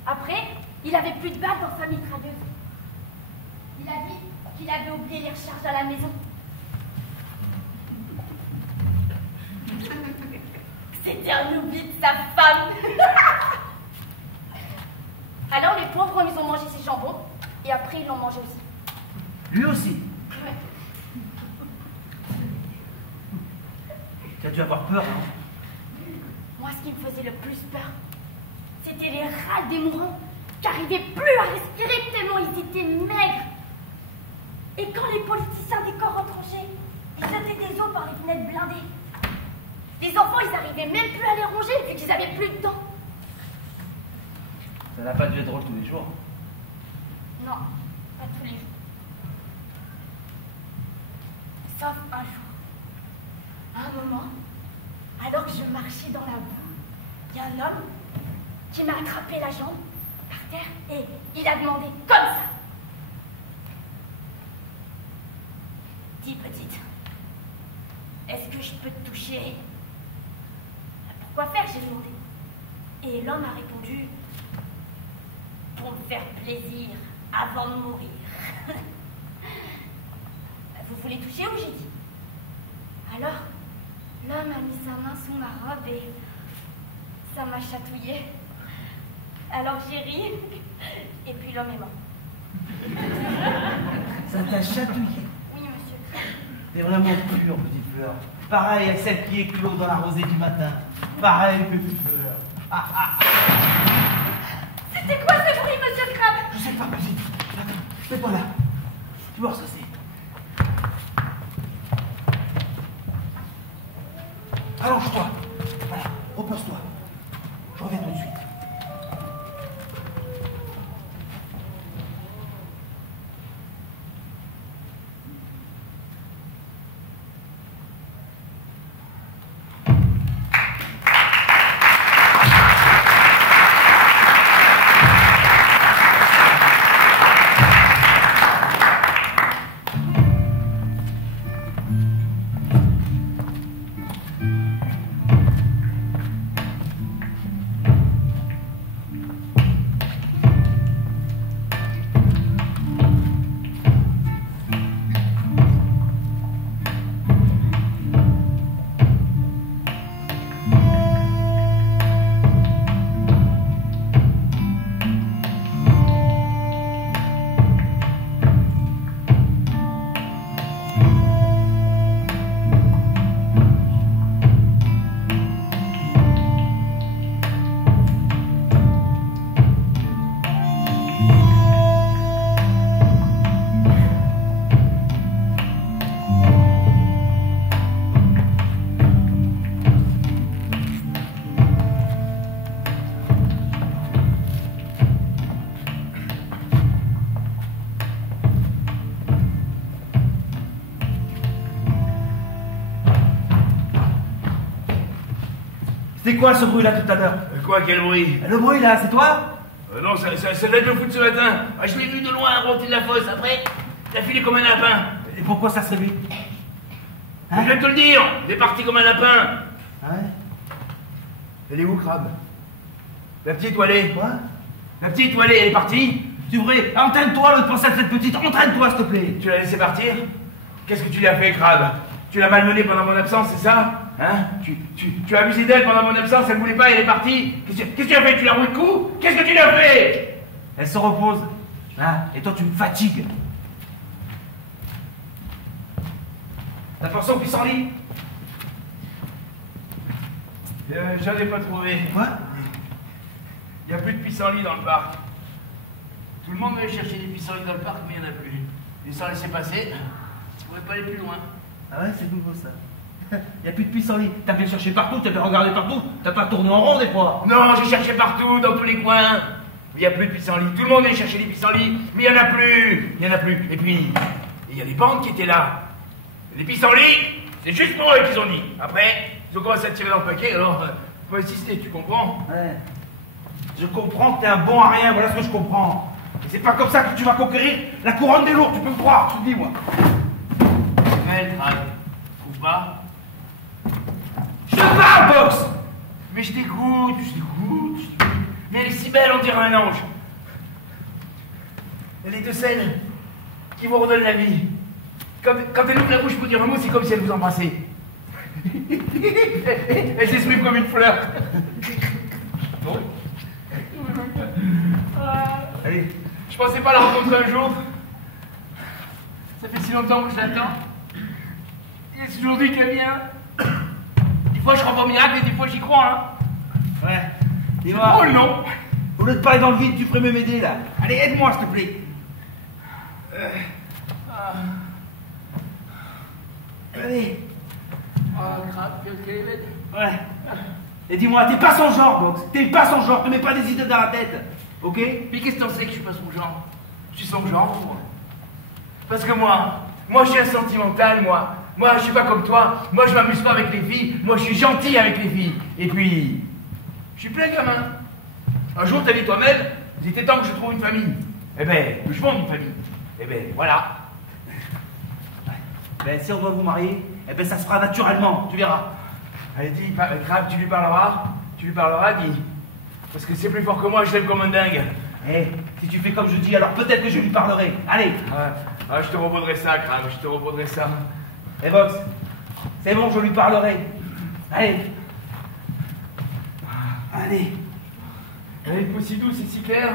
Après, il avait plus de balles dans sa mitrailleuse. Il a dit qu'il avait oublié les recharges à la maison. C'était un oubli de sa femme. Alors les pauvres, ils ont mangé ses jambons et après ils l'ont mangé aussi. Lui aussi? Ouais. Tu as dû avoir peur, hein? Moi, ce qui me faisait le plus peur, c'était les râles des mourants qui n'arrivaient plus à respirer tellement ils étaient maigres. Et quand les politiciens des corps retranchés, ils jetaient des os par les fenêtres blindées. Les enfants, ils n'arrivaient même plus à les ronger vu qu'ils n'avaient plus de dents. Ça n'a pas dû être drôle tous les jours. Non, pas tous les jours. Sauf un jour. À un moment, alors que je marchais dans la boue, il y a un homme qui m'a attrapé la jambe par terre et il a demandé comme ça. Dis petite, est-ce que je peux te toucher? Pourquoi faire, j'ai demandé. Et l'homme a répondu, pour me faire plaisir avant de mourir. Vous voulez toucher ou j'ai dit? Alors, l'homme a mis sa main sous ma robe et ça m'a chatouillé. Alors j'ai ri et puis l'homme est mort. Ça t'a chatouillé? Oui, monsieur. T'es vraiment pure, petite fleur. Pareil à celle qui éclot dans la rosée du matin. Pareil, petite fleur. C'était quoi ce bruit, monsieur Crabbe? Je sais pas, petite. Attends, fais-toi là. Tu vois ce que c'est? Allonge-toi. Voilà, repose-toi. Je reviens tout de suite. C'était quoi ce bruit là tout à l'heure? Quoi, quel bruit? Le bruit là, c'est toi? Non, ça doit être le foot ce matin. Ah, je l'ai vu de loin remonter de la fosse. Après, il a filé comme un lapin. Et pourquoi ça serait lui? Je vais te le dire, il est parti comme un lapin. Ouais. Elle est où, Crabe? La petite, où elle est? Quoi? La petite, où elle est partie? Tu vrai? Entraîne-toi, l'autre pensée à cette petite, entraîne-toi s'il te plaît. Tu l'as laissé partir? Qu'est-ce que tu lui as fait, Crabe? Tu l'as malmenée pendant mon absence, c'est ça? Hein? Tu as abusé d'elle pendant mon absence, elle voulait pas, elle est partie. Qu'est-ce que tu as fait? Tu l'as roué de coups? Qu'est-ce que tu lui as fait? Elle se repose. Hein? Et toi tu me fatigues. T'as pensé au pissenlit? J'en ai pas trouvé. Quoi? Il n'y a plus de pissenlit dans le parc. Tout le monde allait chercher des pissenlits dans le parc, mais il n'y en a plus. Ils s'en laissaient passer. Tu pouvais pas aller plus loin. Ah ouais, c'est nouveau ça. Il n'y a plus de pissenlit. T'as bien cherché partout, t'as bien regardé partout. T'as pas tourné en rond des fois. Non, j'ai cherché partout, dans tous les coins. Il n'y a plus de pissenlits. Tout le monde allait chercher des pissenlits, mais il n'y en a plus. Il n'y en a plus. Et puis, il y a des bandes qui étaient là. Les pissenlits, c'est juste pour eux qu'ils ont dit. Après, ils ont commencé à tirer dans le paquet, alors, faut insister, tu comprends? Ouais. Je comprends que t'es un bon à rien, voilà ce que je comprends. Et c'est pas comme ça que tu vas conquérir la couronne des lourds, tu peux me croire, tu te dis moi. Mais, trouve pas? Je te parle, Box! Mais je t'écoute. Mais elle est si belle, on dirait un ange. Elle est de celles qui vous redonnent la vie. Quand elle ouvre la bouche pour dire un mot, c'est comme si elle vous embrassait. Elle s'exprime comme une fleur. Bon. Allez. Je pensais pas la rencontrer un jour. Ça fait si longtemps que je l'attends. Et c'est aujourd'hui qu'elle vient. Des fois je crois pas au miracle et des fois j'y crois. Hein. Ouais. C'est Dis-moi. drôle, non? Au lieu de parler dans le vide, tu ferais même m'aider là. Allez, aide-moi s'il te plaît. Allez. Oh, grave, quelle est bête. Ouais. Et dis-moi, t'es pas son genre, Box. T'es pas son genre, te mets pas des idées dans la tête. Ok? Mais qu'est-ce que t'en sais que je suis pas son genre? Je suis son genre, moi. Parce que moi je suis un sentimental, moi. Moi, je suis pas comme toi. Moi, je m'amuse pas avec les filles. Moi, je suis gentil avec les filles. Et puis, je suis plein gamin. Un jour, t'as dit toi-même, il était temps que je trouve une famille. Eh ben, que je fonde une famille. Eh ben, voilà. Ben, si on doit vous marier, eh ben, ça se fera naturellement, tu verras. Allez, dis, Crabe, tu lui parleras, dis. Parce que c'est plus fort que moi, je l'aime comme un dingue. Eh, si tu fais comme je dis, alors peut-être que je lui parlerai. Allez. Je te rebaudrai ça, Crabe, je te rebaudrai ça. Eh, Box, c'est bon, je lui parlerai. Allez. Allez. Elle est pas si douce et si claire,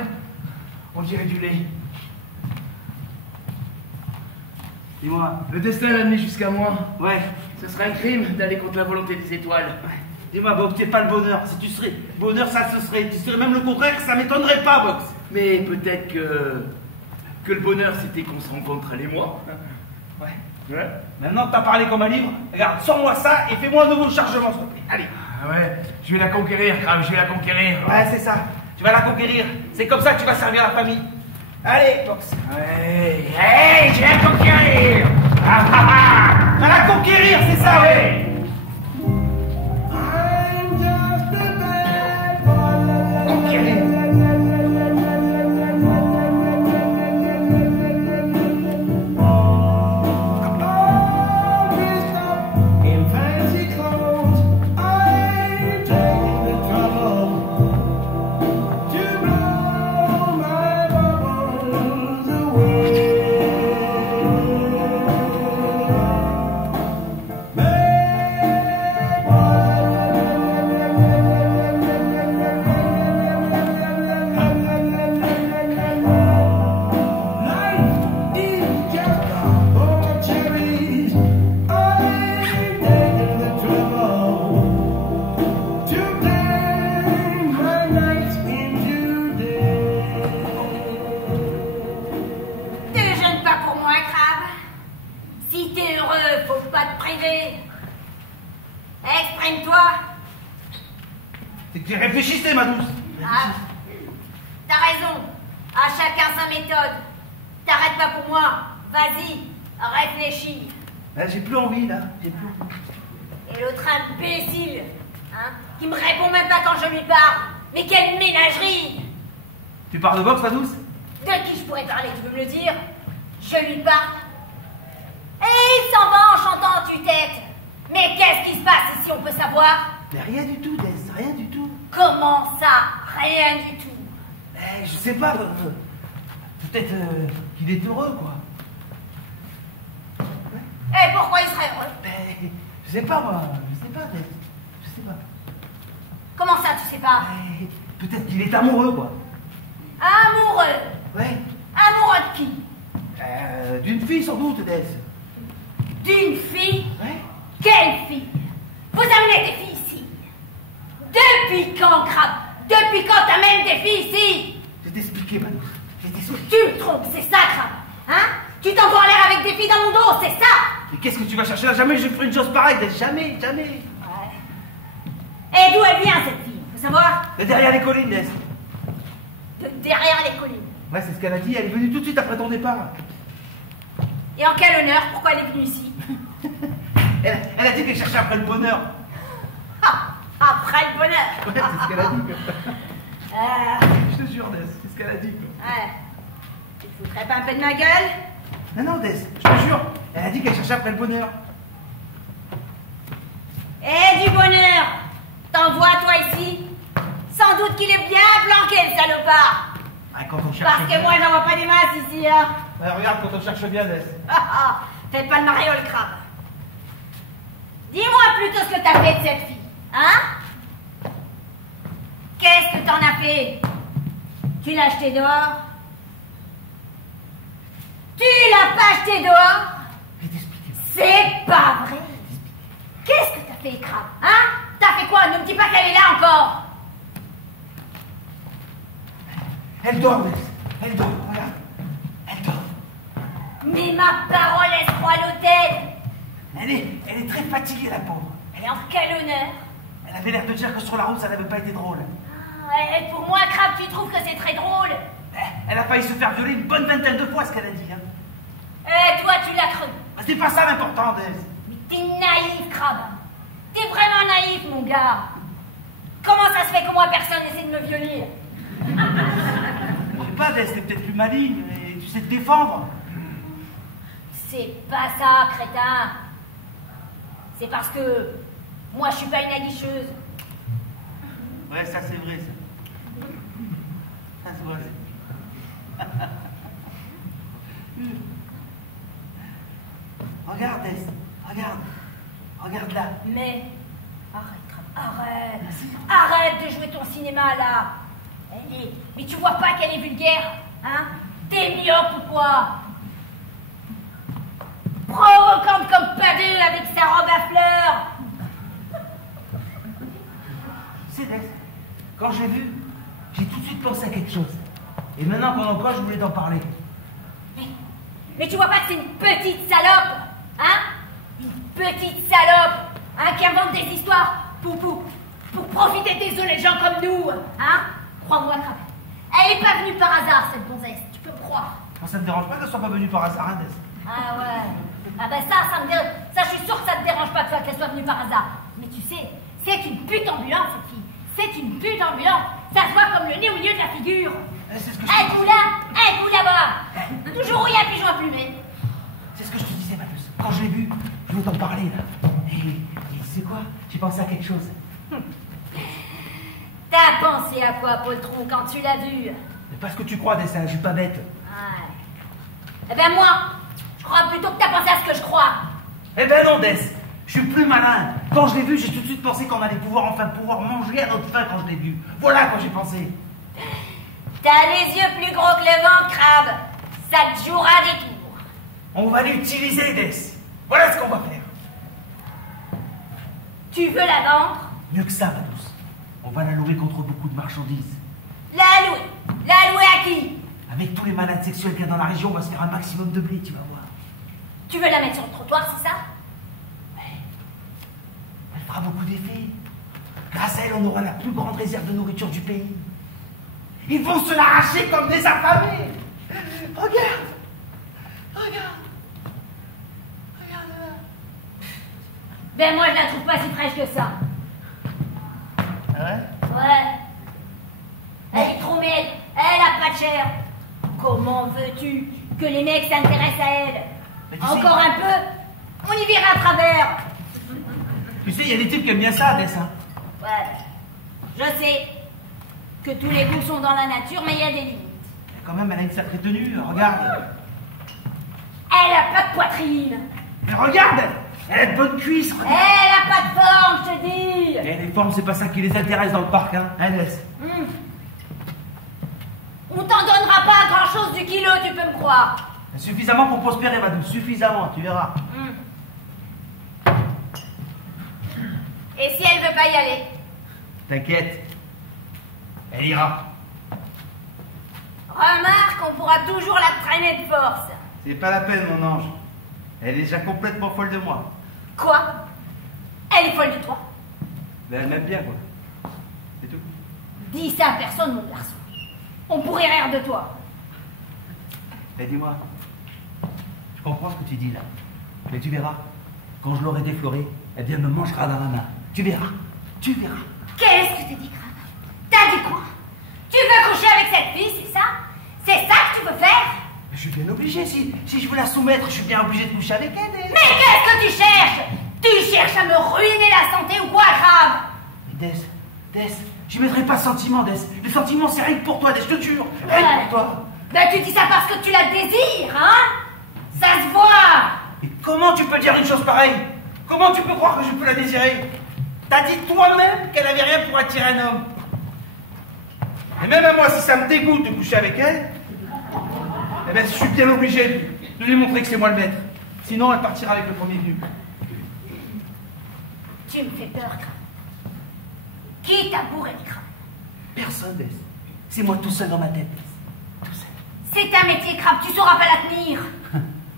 on dirait du lait. Dis-moi. Le destin l'a amené jusqu'à moi. Ouais. Ce serait un crime d'aller contre la volonté des étoiles. Dis-moi, Box, t'es pas le bonheur. Si tu serais bonheur, ça se serait. Tu serais même le contraire, ça m'étonnerait pas, Box. Mais peut-être que le bonheur, c'était qu'on se rencontre, elle et moi. Ouais. Maintenant que t'as parlé comme un livre, regarde, sors-moi ça et fais-moi un nouveau chargement, s'il te plaît. Allez. Ah ouais, je vais la conquérir, Crabe, je vais la conquérir. Ouais, c'est ça. Tu vas la conquérir. C'est comme ça que tu vas servir la famille. Allez, Box. Ouais, hey, je vais la conquérir. Tu vas la conquérir, c'est ça, ouais. Conquérir. Exprime-toi. Réfléchissez, ma douce. Ah, t'as raison. À chacun sa méthode. T'arrêtes pas pour moi. Vas-y, réfléchis. Là, j'ai plus envie, là. J'ai plus. Et l'autre imbécile, hein, qui me répond même pas quand je lui parle. Mais quelle ménagerie! Tu parles de boxe, ma douce? De qui je pourrais parler, tu veux me le dire? Je lui parle. Et il s'en va en chantant en tue-tête. Mais qu'est-ce qui se passe ici, on peut savoir? Mais rien du tout, Dess, rien du tout. Comment ça? Rien du tout. Je sais pas, peut-être qu'il est heureux, quoi. Et pourquoi il serait heureux? Je sais pas, moi, je sais pas, Dess, je sais pas. Comment ça, tu sais pas? Peut-être qu'il est amoureux, quoi. Amoureux? Ouais. Amoureux de qui? D'une fille, sans doute, Dess. D'une fille? Ouais. Quelle fille? Vous amenez des filles ici? Depuis quand, Crabe? Depuis quand t'amènes des filles ici? Je vais t'expliquer, ma douce. Je vais t'expliquer. Tu me trompes, c'est ça, Crabe? Hein? Tu t'envoies en l'air avec des filles dans mon dos, c'est ça? Mais qu'est-ce que tu vas chercher là? Jamais je ferai une chose pareille, Dess. Jamais, jamais. Ouais. Et d'où elle vient, cette fille? Faut savoir? De derrière les collines, Dess. De derrière les collines. Ouais, c'est ce qu'elle a dit. Elle est venue tout de suite après ton départ. Et en quel honneur? Pourquoi elle est venue ici? Elle a dit qu'elle cherchait après le bonheur. Ah, après le bonheur. Ouais, c'est ce qu'elle a dit. Je te jure, Dess, c'est ce qu'elle a dit. Ouais. Tu te foutrais pas un peu de ma gueule? Non, Dess, je te jure. Elle a dit qu'elle cherchait après le bonheur. Et du bonheur? T'en vois, toi, ici? Sans doute qu'il est bien planqué, le salopard. Ouais, quand on cherche Parce bien. que moi, j'en vois pas des masses ici, hein. Ouais, regarde, quand on cherche bien, Dess. Fais pas le mariole, Crabe. Dis-moi plutôt ce que t'as fait de cette fille, hein? Qu'est-ce que t'en as fait? Tu l'as acheté dehors? Tu l'as pas acheté dehors? Je vais t'expliquer. C'est pas vrai. Qu'est-ce que t'as fait, Crabe? Hein? T'as fait quoi? Ne me dis pas qu'elle est là encore. Elle dort, Dess. Elle dort, regarde. Elle dort. Mais ma parole, elle se croit à l'hôtel. Elle est très fatiguée, la pauvre. Elle est en quel honneur? Elle avait l'air de dire que sur la route, ça n'avait pas été drôle. Ah, et pour moi, Crabe, tu trouves que c'est très drôle? Elle a failli se faire violer une bonne vingtaine de fois, ce qu'elle a dit. Hein. Et toi, tu l'as cru. C'est pas ça l'important, Dess. Mais t'es naïf, Crabe. T'es vraiment naïf, mon gars. Comment ça se fait que moi, personne n'essaie de me violer? Je sais pas, Dess, t'es peut-être plus maligne, mais tu sais te défendre. C'est pas ça, crétin. C'est parce que moi, je suis pas une aguicheuse. Ouais, ça c'est vrai, ça. Ça c'est vrai. Regarde, Dess, regarde. Regarde là. Mais arrête, Crabe, arrête. Arrête de jouer ton cinéma, là. Mais tu vois pas qu'elle est vulgaire, hein? T'es myope ou quoi? Provocante comme pas deux avec sa robe à fleurs. Tu sais, Dess, quand j'ai vu, j'ai tout de suite pensé à quelque chose. Et maintenant qu'on en parle, je voulais t'en parler. Mais tu vois pas que c'est une petite salope, hein? Une petite salope, hein, qui invente des histoires pour profiter des honnêtes gens comme nous, hein? Crois-moi, Crabe. Elle est pas venue par hasard, cette gonzesse, tu peux me croire. Moi, ça te dérange pas qu'elle soit pas venue par hasard, hein, Dess? Ah ouais. Ah ben ça me dérange. Ça, je suis sûre que ça te dérange pas qu'elle soit venue par hasard. Mais tu sais, c'est une pute ambulante, cette fille. C'est une pute ambulante. Ça se voit comme le nez au milieu de la figure. C'est ce que Êtes-vous là? Êtes-vous là-bas? Toujours où il y a un pigeon à plumer. C'est ce que je te disais, ma puce. Quand je l'ai vu, je voulais t'en parler, là. Et tu sais quoi? J'ai pensé à quelque chose. T'as pensé à quoi, poltron, quand tu l'as vu? Mais parce que tu crois, Dess, je suis pas bête. Ouais. Eh ben moi, je crois plutôt que t'as pensé à ce que je crois. Eh ben non, Dess. Je suis plus malin. Quand je l'ai vu, j'ai tout de suite pensé qu'on allait pouvoir manger à notre faim quand je l'ai vu. Voilà quoi j'ai pensé. T'as les yeux plus gros que le ventre, Crabe. Ça te jouera des tours. On va l'utiliser, Dess. Voilà ce qu'on va faire. Tu veux la vendre? Mieux que ça, ma douce. On va la louer contre beaucoup de marchandises. La louer? La louer à qui? Avec tous les malades sexuels qu'il y a dans la région, on va se faire un maximum de blé, tu vas voir. Tu veux la mettre sur le trottoir, c'est ça? Elle fera beaucoup d'effets. Grâce à elle, on aura la plus grande réserve de nourriture du pays. Ils vont se l'arracher comme des affamés. Regarde. Regarde. Regarde-la. Ben moi, je la trouve pas si fraîche que ça. Ouais. Elle est trop maigre, elle a pas de chair. Comment veux-tu que les mecs s'intéressent à elle? Encore un peu, on y verra à travers. Tu sais, il y a des types qui aiment bien ça, Dess. Hein. Ouais, je sais que tous les goûts sont dans la nature, mais il y a des limites. Quand même, elle a une sacrée tenue, regarde. Elle a pas de poitrine. Mais regarde, elle a de bonnes cuisses. Elle a pas de forme, je te dis. Et les formes, c'est pas ça qui les intéresse dans le parc, hein, Dess. On t'en donnera pas grand-chose du kilo, tu peux me croire. Suffisamment pour prospérer, madame, suffisamment, tu verras. Et si elle veut pas y aller? T'inquiète, elle ira. Remarque, on pourra toujours la traîner de force. C'est pas la peine, mon ange. Elle est déjà complètement folle de moi. Quoi? Elle est folle de toi? Mais elle m'aime bien, quoi. C'est tout. Dis ça à personne, mon garçon. On pourrait rire de toi. Mais dis-moi, je comprends ce que tu dis là. Mais tu verras, quand je l'aurai déflorée, eh bien, elle me mangera dans la main. Tu verras, tu verras. Qu'est-ce que t'as dit, Crâne? T'as dit quoi? Tu veux coucher avec cette fille, c'est ça? C'est ça que tu veux faire? Mais je suis bien obligé, si je veux la soumettre, je suis bien obligé de coucher avec elle. Mais qu'est-ce que tu cherches? Tu cherches à me ruiner la santé ou quoi, grave? Mais Dess, je mettrai pas de sentiments, Dess. Le sentiment, c'est rien que pour toi, Dess, je te jure. Rien que pour toi. Ben tu dis ça parce que tu la désires, hein? Ça se voit. Et comment tu peux dire une chose pareille? Comment tu peux croire que je peux la désirer? T'as dit toi-même qu'elle avait rien pour attirer un homme. Et même à moi, si ça me dégoûte de coucher avec elle, eh ben, je suis bien obligé de lui montrer que c'est moi le maître. Sinon, elle partira avec le premier venu. Tu me fais peur, Crâne. Qui t'a bourré le crâne? Personne, Dess. C'est moi tout seul dans ma tête, Dess. Tout seul. C'est un métier, Crâne, tu sauras pas la tenir.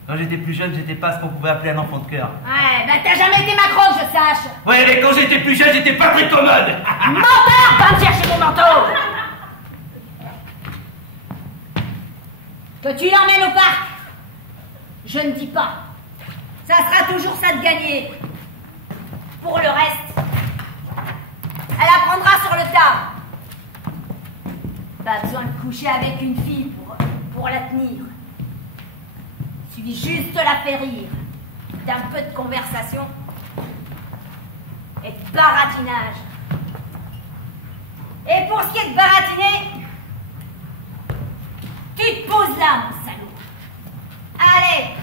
Quand j'étais plus jeune, j'étais pas ce qu'on pouvait appeler un enfant de cœur. Ouais, ben t'as jamais été Macron, que je sache. Ouais, mais quand j'étais plus jeune, j'étais pas très commode. Menteur, va me chercher mon manteau. Que tu l'emmènes au parc, je ne dis pas. Ça sera toujours ça de gagner. Pour le reste, elle apprendra sur le tas. Pas besoin de coucher avec une fille pour la tenir. Il suffit juste de la faire rire, d'un peu de conversation et de baratinage. Et pour ce qui est de baratiner, tu te poses là, mon salaud. Allez,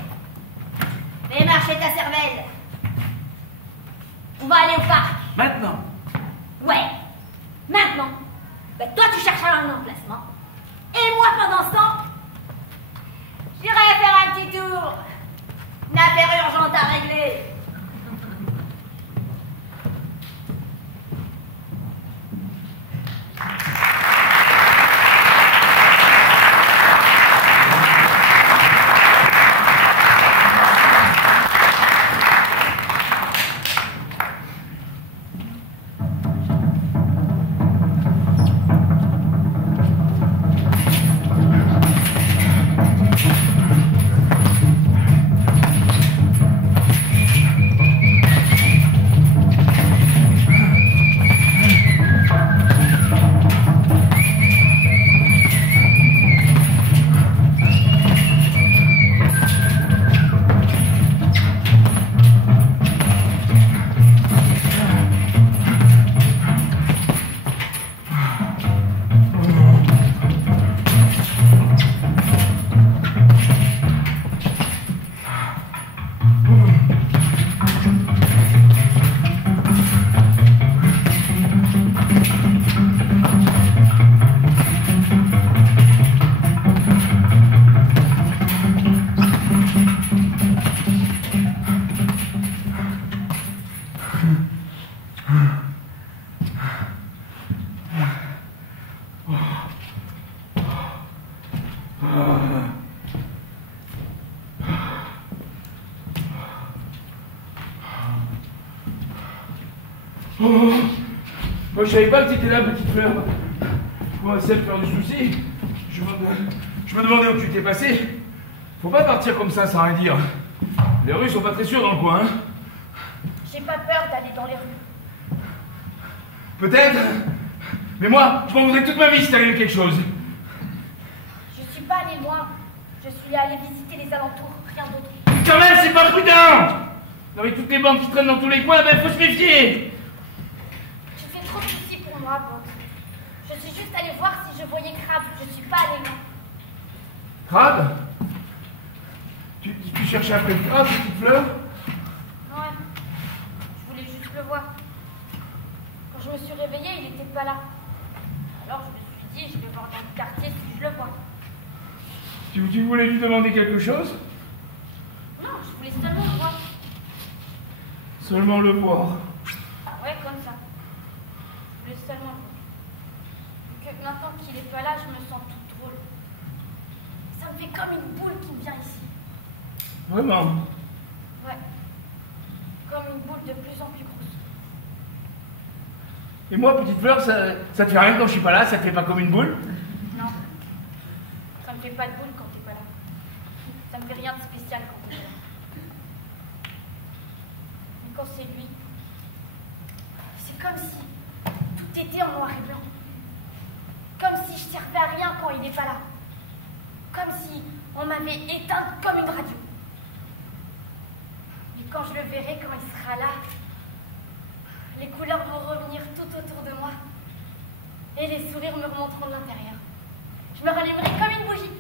fais marcher ta cervelle. On va aller au parc. Maintenant. Ouais, maintenant. Ben, toi, tu cherches un emplacement. Et moi, pendant ce temps, j'irai faire un petit tour. Une affaire urgente à régler. Moi, je savais pas que t'étais là, petite fleur. Moi, c'est faire du souci. Je me demandais où tu t'es passé. Faut pas partir comme ça sans rien dire. Les rues sont pas très sûres dans le coin, hein. J'ai pas peur d'aller dans les rues. Peut-être, Mais moi, je m'en voudrais toute ma vie si t'arrivait quelque chose. Je suis pas allé loin. Je suis allé visiter les alentours, rien d'autre. Quand même, c'est pas prudent! Avec toutes les bandes qui traînent dans tous les coins, ben faut se méfier! Tu fais trop de soucis pour moi, Box. Je suis juste allé voir si je voyais Crabbe. Je suis pas allé loin. Crabe? Tu cherchais après le crabe, petite fleur? Ouais. Je voulais juste le voir. Quand je me suis réveillée, il n'était pas là. Alors je me suis dit, je vais voir dans le quartier si je le vois. Tu voulais lui demander quelque chose? Non, je voulais seulement le voir. Seulement le voir. Ouais, comme ça. Je voulais seulement le voir. Que maintenant qu'il est pas là, je me sens toute drôle. Ça me fait comme une boule qui me vient ici. Vraiment? Ouais. Comme une boule de plus en plus grosse. Et moi, petite fleur, ça te fait rien quand je suis pas là? Ça te fait pas comme une boule? Non. Ça me fait pas de boule quand t'es pas là. Ça me fait rien de spécial quand t'es là. Mais quand c'est lui, c'est comme si tout était en noir et blanc. Comme si je servais à rien quand il n'est pas là. Comme si on m'avait éteinte comme une radio. Mais quand je le verrai, quand il sera là, les couleurs vont revenir tout autour de moi. Et les sourires me remonteront de l'intérieur. Je me rallumerai comme une bougie.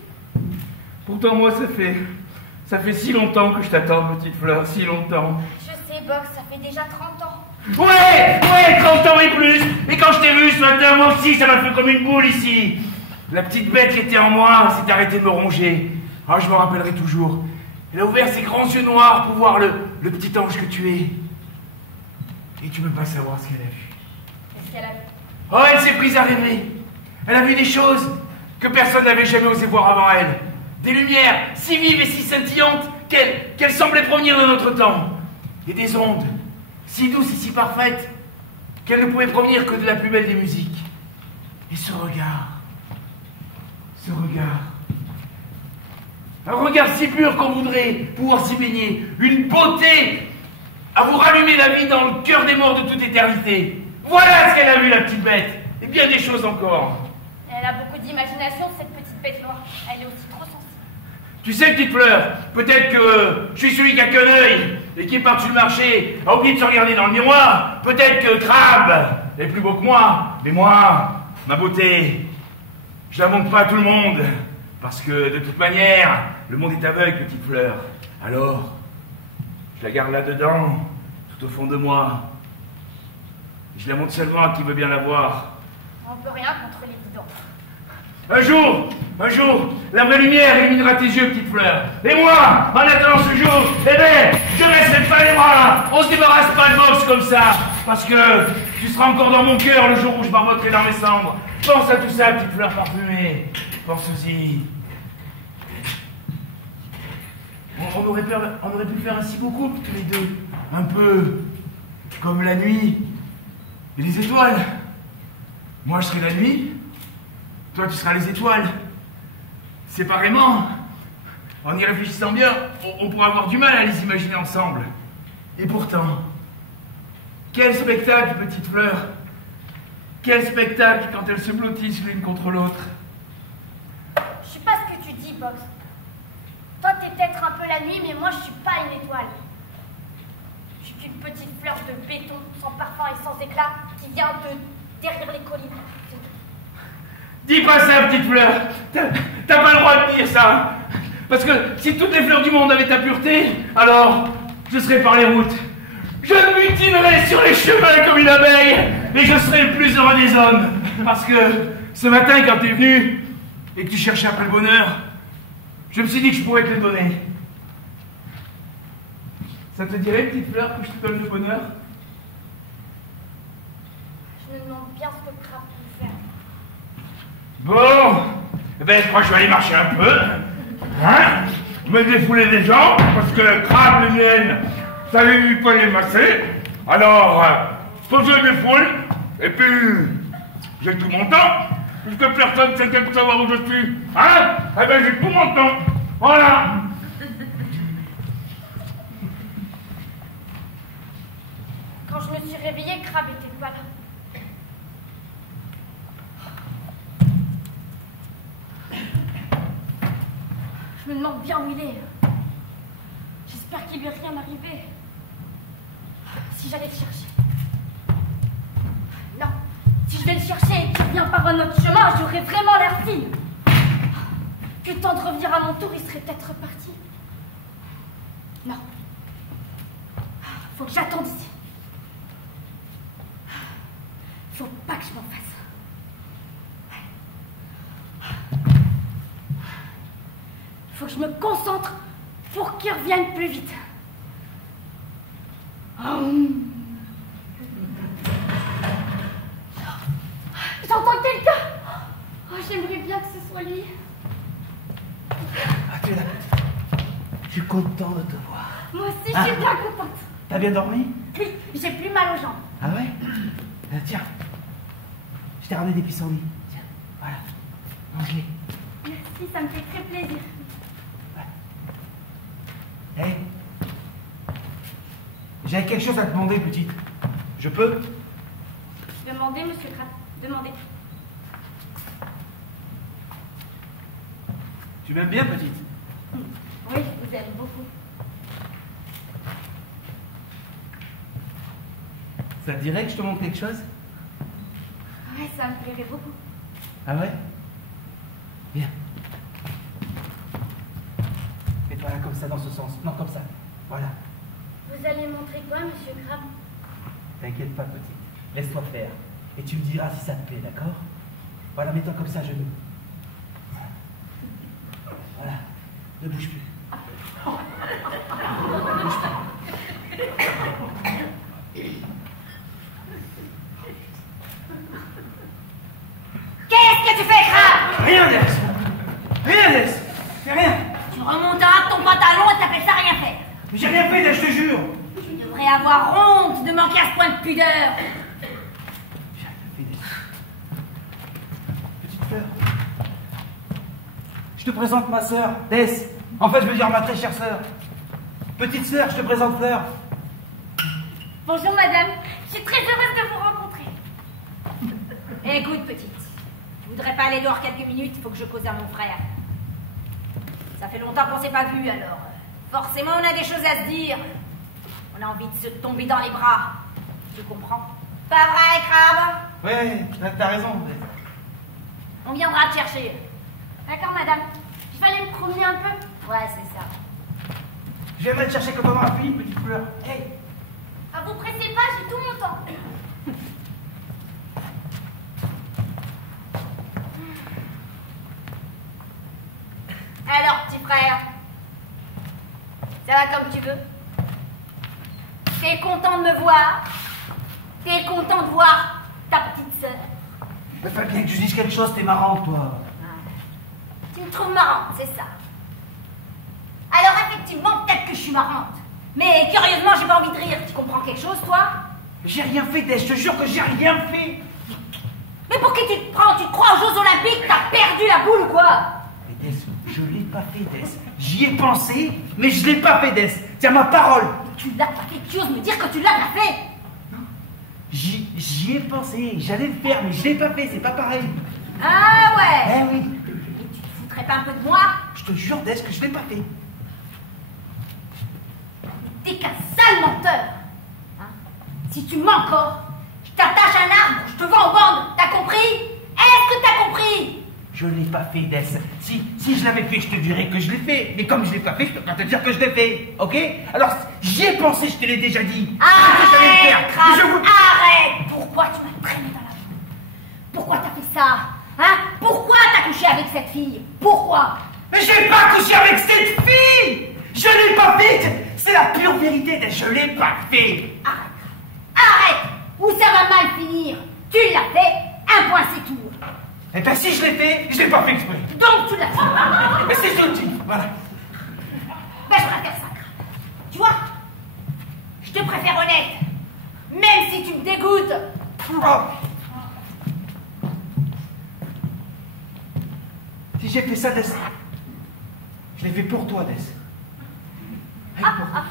Pourtant, moi, ça fait si longtemps que je t'attends, petite fleur, si longtemps. Je sais, Box, ça fait déjà 30 ans. Ouais, 30 ans et plus. Et quand je t'ai vu ce matin, moi aussi, ça m'a fait comme une boule ici. La petite bête qui était en moi s'est arrêtée de me ronger. Ah, je me rappellerai toujours. Elle a ouvert ses grands yeux noirs pour voir le petit ange que tu es. Et tu peux pas savoir ce qu'elle a vu. Qu'est-ce qu'elle a vu? Oh, elle s'est prise à rêver. Elle a vu des choses que personne n'avait jamais osé voir avant elle. Des lumières si vives et si scintillantes qu'elles semblaient provenir de notre temps. Et des ondes si douces et si parfaites qu'elles ne pouvaient provenir que de la plus belle des musiques. Et ce regard, un regard si pur qu'on voudrait pouvoir s'y baigner, une beauté à vous rallumer la vie dans le cœur des morts de toute éternité. Voilà ce qu'elle a vu, la petite bête, et bien des choses encore. Elle a beaucoup d'imagination, cette petite bête noire. Elle est aussi trop sensible. Tu sais, petite fleur, peut-être que je suis celui qui a qu'un œil et qui est par-dessus le marché, a oublié de se regarder dans le miroir. Peut-être que Crabe est plus beau que moi, mais moi, ma beauté, je la montre pas à tout le monde, parce que de toute manière, le monde est aveugle, petite fleur. Alors, je la garde là-dedans, tout au fond de moi. Je la montre seulement à qui veut bien la voir. On peut rien contre les bidons. Un jour, la vraie lumière illuminera tes yeux, petite fleur. Et moi, en attendant ce jour, eh ben, je resterai pas les bras. On se débarrasse pas de Box comme ça, parce que tu seras encore dans mon cœur le jour où je barboterai dans mes cendres. Pense à tout ça, petite fleur parfumée. Pense-y. On aurait pu faire un si beau couple, tous les deux. Un peu comme la nuit et les étoiles. Moi, je serai la nuit. Toi, tu seras les étoiles. Séparément, en y réfléchissant bien, on pourra avoir du mal à les imaginer ensemble. Et pourtant, quel spectacle, petite fleur. Quel spectacle quand elles se blottissent l'une contre l'autre. Je sais pas ce que tu dis, Box. Toi, t'es peut-être un peu la nuit, mais moi, je suis pas une étoile. Je suis qu'une petite fleur de béton, sans parfum et sans éclat, qui vient de derrière les collines. C'est tout. Dis pas ça, petite fleur. T'as pas le droit de dire ça. Parce que si toutes les fleurs du monde avaient ta pureté, alors je serais par les routes. Je mutinerais sur les chemins comme une abeille et je serais le plus heureux des hommes. Parce que ce matin, quand t'es venu et que tu cherchais après le bonheur, je me suis dit que je pourrais te le donner. Ça te dirait, petite fleur, que je te donne le bonheur? Je me demande bien ce que Crabbe peut faire. Bon, eh ben, je crois que je vais aller marcher un peu. Hein? Me défouler des jambes, parce que Crabe, les miennes, ça avait vu pas les masser. Alors, faut que je les défoule, et puis, j'ai tout mon temps, puisque personne ne s'inquiète de savoir où je suis. Hein? Eh ben, j'ai tout mon temps. Voilà. Quand je me suis réveillée, Crabbe était pas là. demande bien où il est. J'espère qu'il lui est rien arrivé. Si j'allais le chercher. Non, si je vais le chercher et qu'il revient par un autre chemin, j'aurais vraiment l'air fine. Que le temps de revenir à mon tour, il serait peut-être reparti. Non. Faut que j'attende ici. Faut pas que je m'en fasse. Faut que je me concentre pour qu'il revienne plus vite. J'entends quelqu'un. Oh, j'aimerais bien que ce soit lui. Ah, tu es là, petite. Je suis content de te voir. Moi aussi, je suis bien contente. T'as bien dormi? Oui, j'ai plus mal aux jambes. Ah ouais? Tiens, je t'ai ramené des pissenlits. Tiens, voilà, mange-les. Merci, ça me fait très plaisir. Hé, j'ai quelque chose à te demander, petite. Je peux? Demandez, monsieur Crabbe, demandez. Tu m'aimes bien, petite? Oui, je vous aime beaucoup. Ça te dirait que je te montre quelque chose? Ouais, ça me plairait beaucoup. Ah ouais? Viens. Mets-toi là comme ça, dans ce sens. Non, comme ça. Voilà. Vous allez montrer quoi, monsieur Crabbe? T'inquiète pas, petite. Laisse-toi faire. Et tu me diras si ça te plaît, d'accord? Voilà, mets-toi comme ça, genoux. Voilà. Ne bouge plus. Ne bouge plus. Qu'est-ce que tu fais, Crabbe? Rien, Ness. Rien, Ness. Fais rien. Tu remonteras ton pantalon et t'appelles ça rien faire. Mais j'ai rien fait, Ness, je te jure. Tu devrais avoir honte de manquer à ce point de pudeur. J'ai rien fait, Ness. Petite fleur. Je te présente ma sœur, Ness. En fait, je veux dire ma très chère sœur. Petite sœur, je te présente Fleur. Bonjour, madame. Je suis très heureuse de vous rencontrer. Écoute, petite. Tu voudrais pas aller dehors quelques minutes? Il faut que je cause à mon frère. Ça fait longtemps qu'on s'est pas vu, alors forcément on a des choses à se dire. On a envie de se tomber dans les bras. Tu comprends? Pas vrai, Crabbe? Ouais, t'as raison. On viendra te chercher. D'accord, madame. Je vais aller me promener un peu. Ouais, c'est ça. Je viendrai te chercher quand on aura fini, petite Fleur. Hey. Ah, vous pressez pas, j'ai tout mon temps. Alors, petit frère, ça va comme tu veux? T'es content de me voir? T'es content de voir ta petite sœur? Mais fallait bien que je dise quelque chose, t'es marrant, toi. Tu me trouves marrante, c'est ça? Alors, effectivement, peut-être que je suis marrante. Mais curieusement, j'ai pas envie de rire. Tu comprends quelque chose, toi? J'ai rien fait, Des, je te jure que j'ai rien fait. Mais pour qui tu te prends? Tu te crois aux Jeux Olympiques? T'as perdu la boule ou quoi? Mais Des, je l'ai pas fait, Des. J'y ai pensé, mais je l'ai pas fait, Des. Tiens, ma parole. Tu l'as pas fait, tu oses me dire que tu l'as pas fait? J'y ai pensé, j'allais le faire, mais je l'ai pas fait, c'est pas pareil. Ah ouais? Eh oui. Et tu te foutrais pas un peu de moi? Je te jure, Des, que je l'ai pas fait. T'es qu'un sale menteur. Hein? Si tu mens encore, je t'attache à un arbre, je te vends aux bandes. T'as compris? Est-ce que t'as compris? Je l'ai pas fait, Des. Si je l'avais fait, je te dirais que je l'ai fait. Mais comme je l'ai pas fait, je peux pas te dire que je l'ai fait. Ok? Alors, j'y ai pensé, je te l'ai déjà dit. Arrête, Crabbe, Je vous... arrête! Pourquoi tu m'as traîné dans la boue? Pourquoi t'as fait ça? Hein? Pourquoi t'as couché avec cette fille? Pourquoi? Mais j'ai pas couché avec cette fille! Je l'ai pas fait! C'est la pure vérité, Des. Je l'ai pas fait! Arrête! Arrête! Ou ça va mal finir! Tu l'as fait, un point c'est tout! Eh ben si je l'ai fait, je l'ai pas fait exprès. Donc tu l'as fait! Mais c'est ce que je dis, voilà. Ben je préfère ça, Crabbe. Tu vois? Je te préfère honnête! Même si tu me dégoûtes! Oh. Si j'ai fait ça, Des, je l'ai fait pour toi, Des. Rien que pour toi.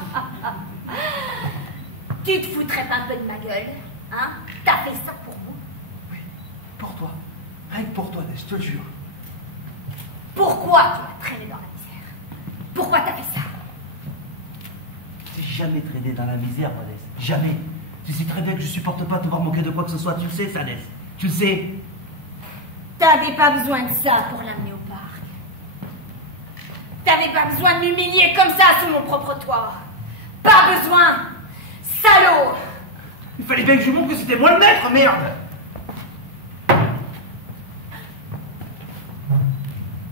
Tu te foutrais pas un peu de ma gueule? Hein? T'as fait ça pour moi? Oui, pour toi. Rien que pour toi, Des, je te le jure. Pourquoi tu m'as traîné dans la misère? Pourquoi t'as fait ça? J'ai jamais traîné dans la misère, Vanessa. Jamais. Tu sais très bien que je supporte pas te voir manquer de quoi que ce soit. Tu le sais, Sadès. Tu le sais. T'avais pas besoin de ça pour l'amener au parc. T'avais pas besoin de m'humilier comme ça sous mon propre toit. Pas besoin. Salaud. Il fallait bien que je montre que c'était moi le maître, merde.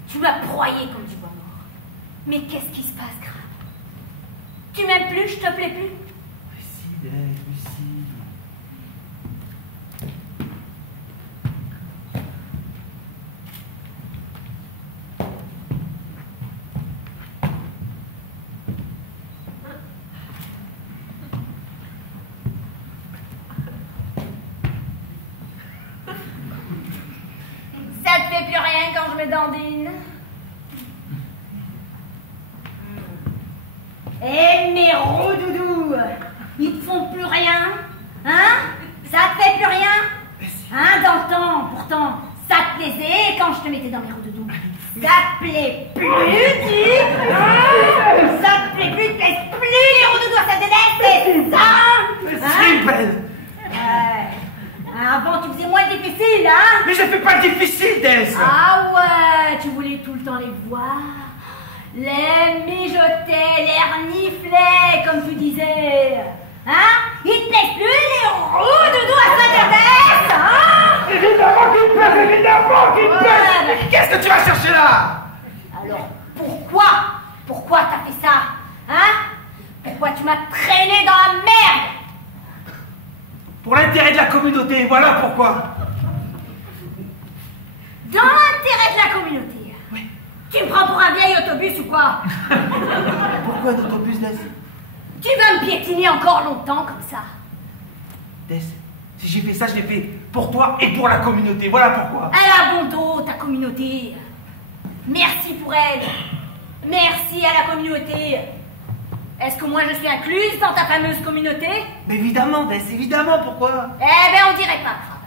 Tu m'as broyé comme du bois mort. Mais qu'est-ce qui se passe, Crabe? Tu m'aimes plus, je te plais plus? Mais si, Des, mais si. Ça te fait plus rien quand je me dandine. Eh, mes roudoudous, ils te font plus rien, hein? Ça te fait plus rien? Hein, dans le temps, pourtant, ça te plaisait quand je te mettais dans mes roudoudous. Ça te plaît plus, ça te plaît plus, te plaît plus les roudoudous à sa délaisse, c'est ça? C'est belle. Avant, tu faisais moins difficile, hein? Mais je fais pas difficile, Des. Ah ouais, tu voulais tout le temps les voir, les mijoter, les renifler, comme tu disais. Hein? Il te plaît plus les roudoudous à Saint-Ernest, hein? Évidemment qu'il me plaise, évidemment qu'il me plaise. Ouais. Qu'est-ce que tu vas chercher là? Alors, pourquoi t'as fait ça? Hein? Pourquoi tu m'as traîné dans la merde? Pour l'intérêt de la communauté, voilà pourquoi. Dans l'intérêt de la communauté? Oui. Tu me prends pour un vieil autobus ou quoi? Pourquoi d'autobus, Des? Tu vas me piétiner encore longtemps comme ça? Des, si j'ai fait ça, je l'ai fait pour toi et pour la communauté, voilà pourquoi. Elle a bon dos, ta communauté. Merci pour elle. Merci à la communauté. Est-ce que moi je suis incluse dans ta fameuse communauté? Mais évidemment, Des, évidemment, pourquoi? Eh ben on dirait pas, Crabe.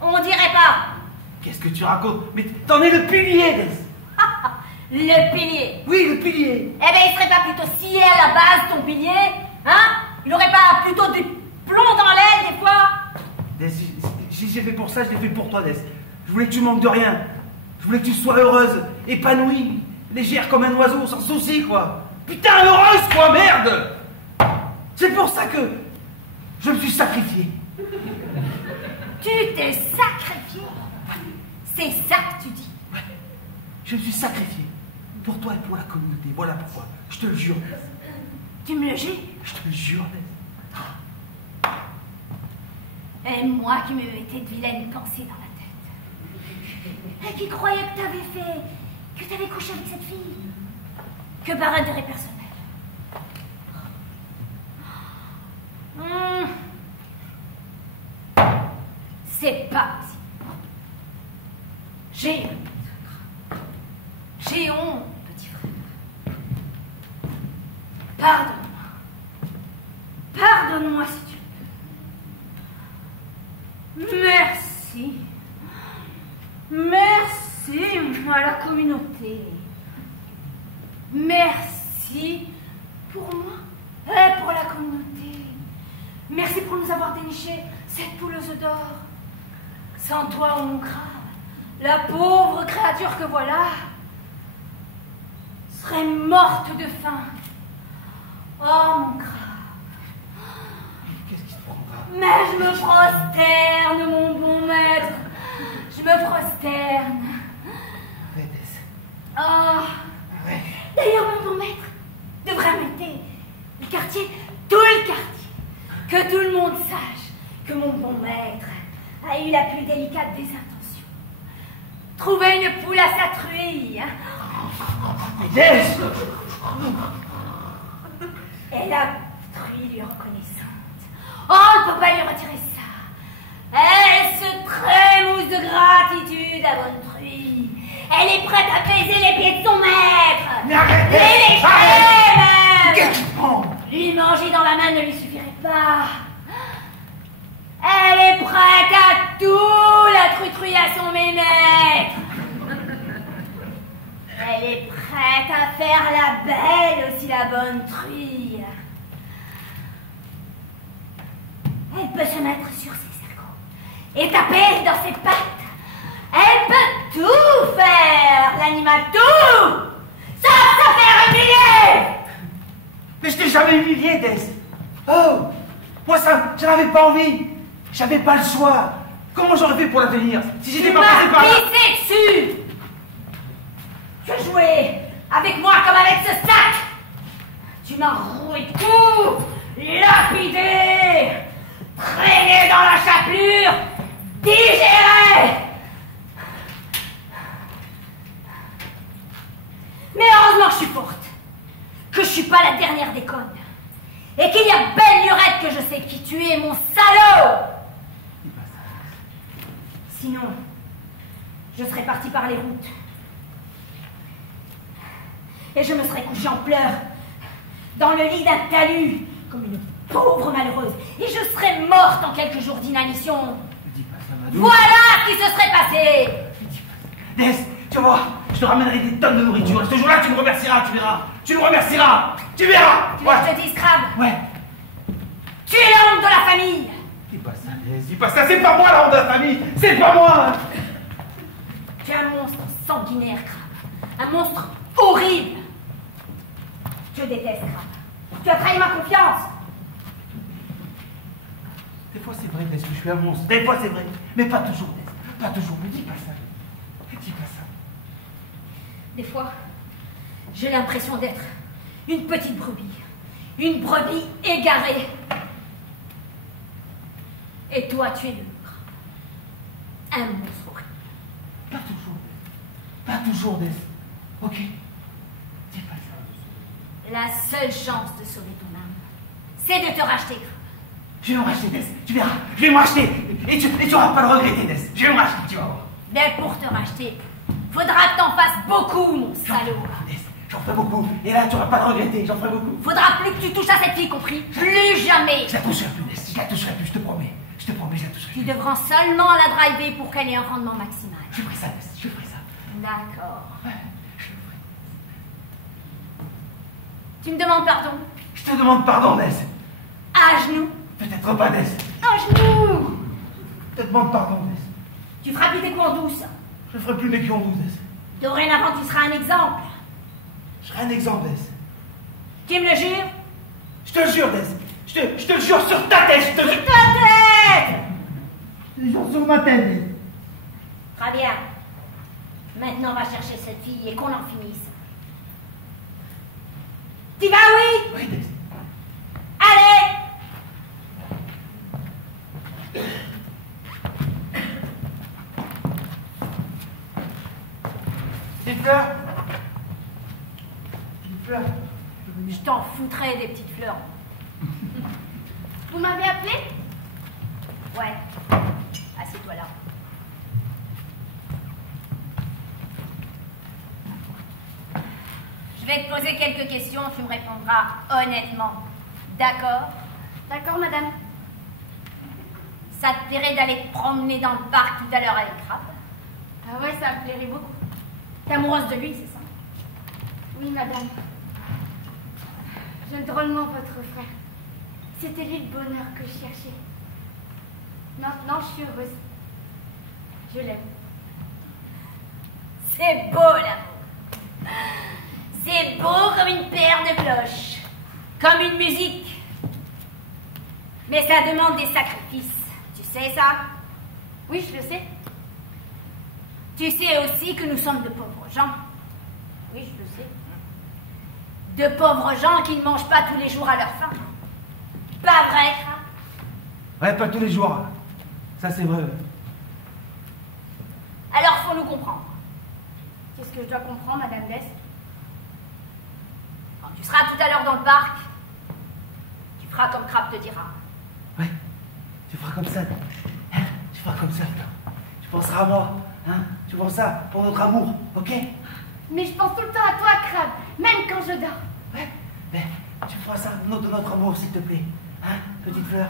On dirait pas. Qu'est-ce que tu racontes? Mais t'en es le pilier, Des. Le pilier. Oui, le pilier. Eh ben il serait pas plutôt scié à la base ton pilier? Hein? Il aurait pas plutôt des plombs dans l'aile des fois? Des, si j'ai fait pour ça, je l'ai fait pour toi, Des. Je voulais que tu manques de rien. Je voulais que tu sois heureuse, épanouie, légère comme un oiseau, sans souci, quoi. Putain, heureuse, quoi, merde! C'est pour ça que je me suis sacrifié. Tu t'es sacrifié? C'est ça que tu dis? Je me suis sacrifié. Pour toi et pour la communauté, voilà pourquoi. Je te le jure, Des. Tu me le jures? Je te le jure, Des. Et moi qui me mettais de vilaines pensées dans la tête. Et qui croyais que t'avais couché avec cette fille. Que par intérêt personnel. C'est pas possible. J'ai honte. J'ai honte, petit frère. Pardonne-moi. Pardonne-moi si tu veux. Merci. Merci à la communauté. Merci pour moi et pour la communauté. Merci pour nous avoir déniché cette poule aux œufs d'or. Sans toi, oh mon Crabe, la pauvre créature que voilà serait morte de faim. Oh mon Crabe. Qu'est-ce qui te prendra? Mais je me prosterne, mon bon maître. Je me prosterne. Ouais, Des. Oh. Ouais. D'ailleurs, mon bon maître devrait inviter le quartier, tout le quartier. Que tout le monde sache que mon bon maître a eu la plus délicate des intentions. Trouver une poule à sa truie. Des. Et la truie lui est reconnaissante. Oh, on ne peut pas lui retirer ça. Elle se trémousse de gratitude à bonne truie. Elle est prête à baiser les pieds de son maître. Mais arrêtez. Et les Arrête. même. Qu'est-ce que tu prends? Lui manger dans la main ne lui suffirait pas. Elle est prête à tout la trutruiller à son ménètre. Elle est prête à faire la belle aussi, la bonne truie. Elle peut se mettre sur ses cercos et taper dans ses pattes. Elle peut tout faire, l'animal, tout, sauf se faire humilier. Mais je t'ai jamais humilié, Dess. Oh, moi ça, j'en avais pas envie. J'avais pas le choix. Comment j'aurais fait pour la tenir si j'étais pas passé par là? Tu m'as pissé dessus. Tu jouais avec moi comme avec ce sac. Tu m'as roué tout, lapidé, traîné dans la chapelure, digéré. Mais heureusement que je suis forte, que je suis pas la dernière des connes, et qu'il y a belle lurette que je sais qui tu es, mon salaud. Sinon, je serais partie par les routes. Et je me serais couchée en pleurs, dans le lit d'un talus, comme une pauvre malheureuse. Et je serais morte en quelques jours d'inanition. Ne dis pas ça, Madou. Voilà ce qui se serait passé. Dess, tu vas voir, je te ramènerai des tonnes de nourriture. Et ce jour-là, tu me remercieras, tu verras. Tu me remercieras. Tu verras. Tu veux que je te dise, Crabe? Ouais. Tu es la honte de la famille. Dis pas ça, Dess, dis pas ça. C'est pas moi la honte de la famille. C'est pas moi. Tu es un monstre sanguinaire, Crabe. Un monstre horrible. Je déteste, Crabe. Tu as trahi ma confiance. Des fois, c'est vrai, Dess, que je suis un monstre. Des fois, c'est vrai. Mais pas toujours, Dess. Pas toujours. Mais dis pas ça. Dis pas ça. Des fois, j'ai l'impression d'être une petite brebis. Une brebis égarée. Et toi, tu es le Crabe. Un monstre horrible. Pas toujours. Pas toujours, Dess. Ok. Dis pas ça. La seule chance de sauver ton âme, c'est de te racheter, Crabe. Je vais me racheter, Dess. Tu verras. Je vais me racheter. Et tu auras pas le regretter, Dess. Je vais me racheter, tu vas voir. Mais pour te racheter, faudra que t'en fasses beaucoup, mon salaud. Dess, j'en ferai beaucoup. Et là, tu auras pas le regretter. J'en ferai beaucoup. Faudra plus que tu touches à cette fille, compris? Plus jamais. Je la toucherai plus, Dess. Je la toucherai plus, je te promets. Je te promets, je la toucherai Tu plus. devras seulement la driver pour qu'elle ait un rendement maximal. Je ferai ça, Dess. Je ferai ça. D'accord. Ouais, je le ferai. Tu me demandes pardon? Je te demande pardon, Dess. À genoux. Peut-être pas, Dess. À genoux. Je te demande pardon, Dess. Tu feras plus tes coups en douce. Je ferai plus mes culs en douce, Dess. Dorénavant, tu seras un exemple. Je serai un exemple, Dess. Tu me le jures? Je te le jure, Dess. Je te le jure sur ta tête. Je te le jure. Ta tête! Je te le jure sur ma tête, Dess. Très bien. Maintenant, on va chercher cette fille et qu'on en finisse. Tu vas, oui? Oui, Dess. Allez! Petite fleur. Petite fleur. Je t'en foutrais des petites fleurs. Vous m'avez appelé? Ouais. Assieds-toi là. Je vais te poser quelques questions, tu me répondras honnêtement. D'accord? D'accord, madame. Ça te plairait d'aller te promener dans le parc tout à l'heure avec Crabe? Ah ouais, ça me plairait beaucoup. T'es amoureuse de lui, c'est ça? Oui, madame. J'aime drôlement votre frère. C'était lui le bonheur que je cherchais. Maintenant, je suis heureuse. Je l'aime. C'est beau, l'amour. C'est beau comme une paire de cloches. Comme une musique. Mais ça demande des sacrifices. Tu sais ça? Oui, je le sais. Tu sais aussi que nous sommes de pauvres gens. Oui, je le sais. De pauvres gens qui ne mangent pas tous les jours à leur faim. Pas vrai, Crabe? Ouais, pas tous les jours. Ça, c'est vrai. Alors faut nous comprendre. Qu'est-ce que je dois comprendre, madame Dess? Quand tu seras tout à l'heure dans le parc, tu feras comme Crabe te dira. Ouais, tu feras comme ça. Hein, tu feras comme ça. Tu penseras à moi. Hein, tu penses ça pour notre amour, ok? Mais je pense tout le temps à toi, Crabe, même quand je dors. Ouais, ben, tu feras ça au nom de notre amour, s'il te plaît. Hein, petite fleur?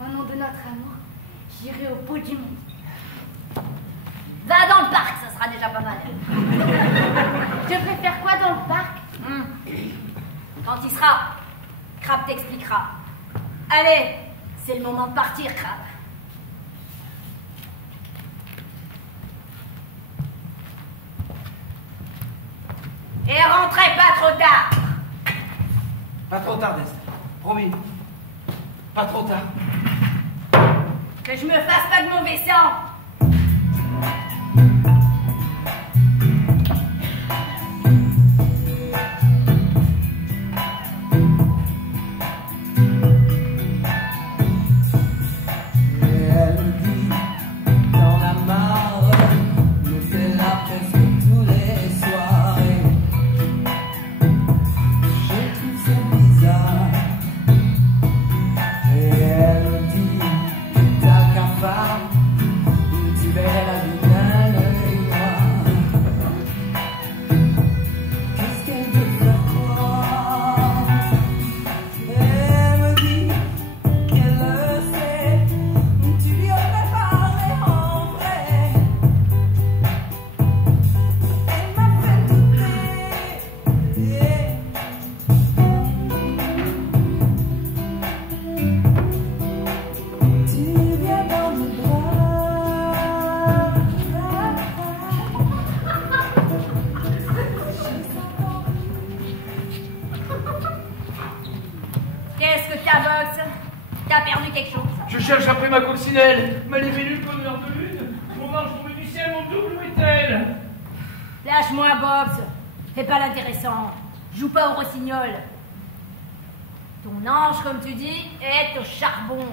Au nom de notre amour, j'irai au bout du monde. Va dans le parc, ça sera déjà pas mal. Je préfère quoi dans le parc? Quand il sera, Crabe t'expliquera. Allez, c'est le moment de partir, Crabe. Et rentrez pas trop tard. Pas trop tard, Dest. Promis. Pas trop tard. Que je me fasse pas de mauvais sang. Ma coccinelle, ma libellule comme l'heure de lune, mon ange tombé du ciel, mon double est-elle? Lâche-moi, Box. Fais pas l'intéressant. Joue pas au rossignol. Ton ange, comme tu dis, est au charbon.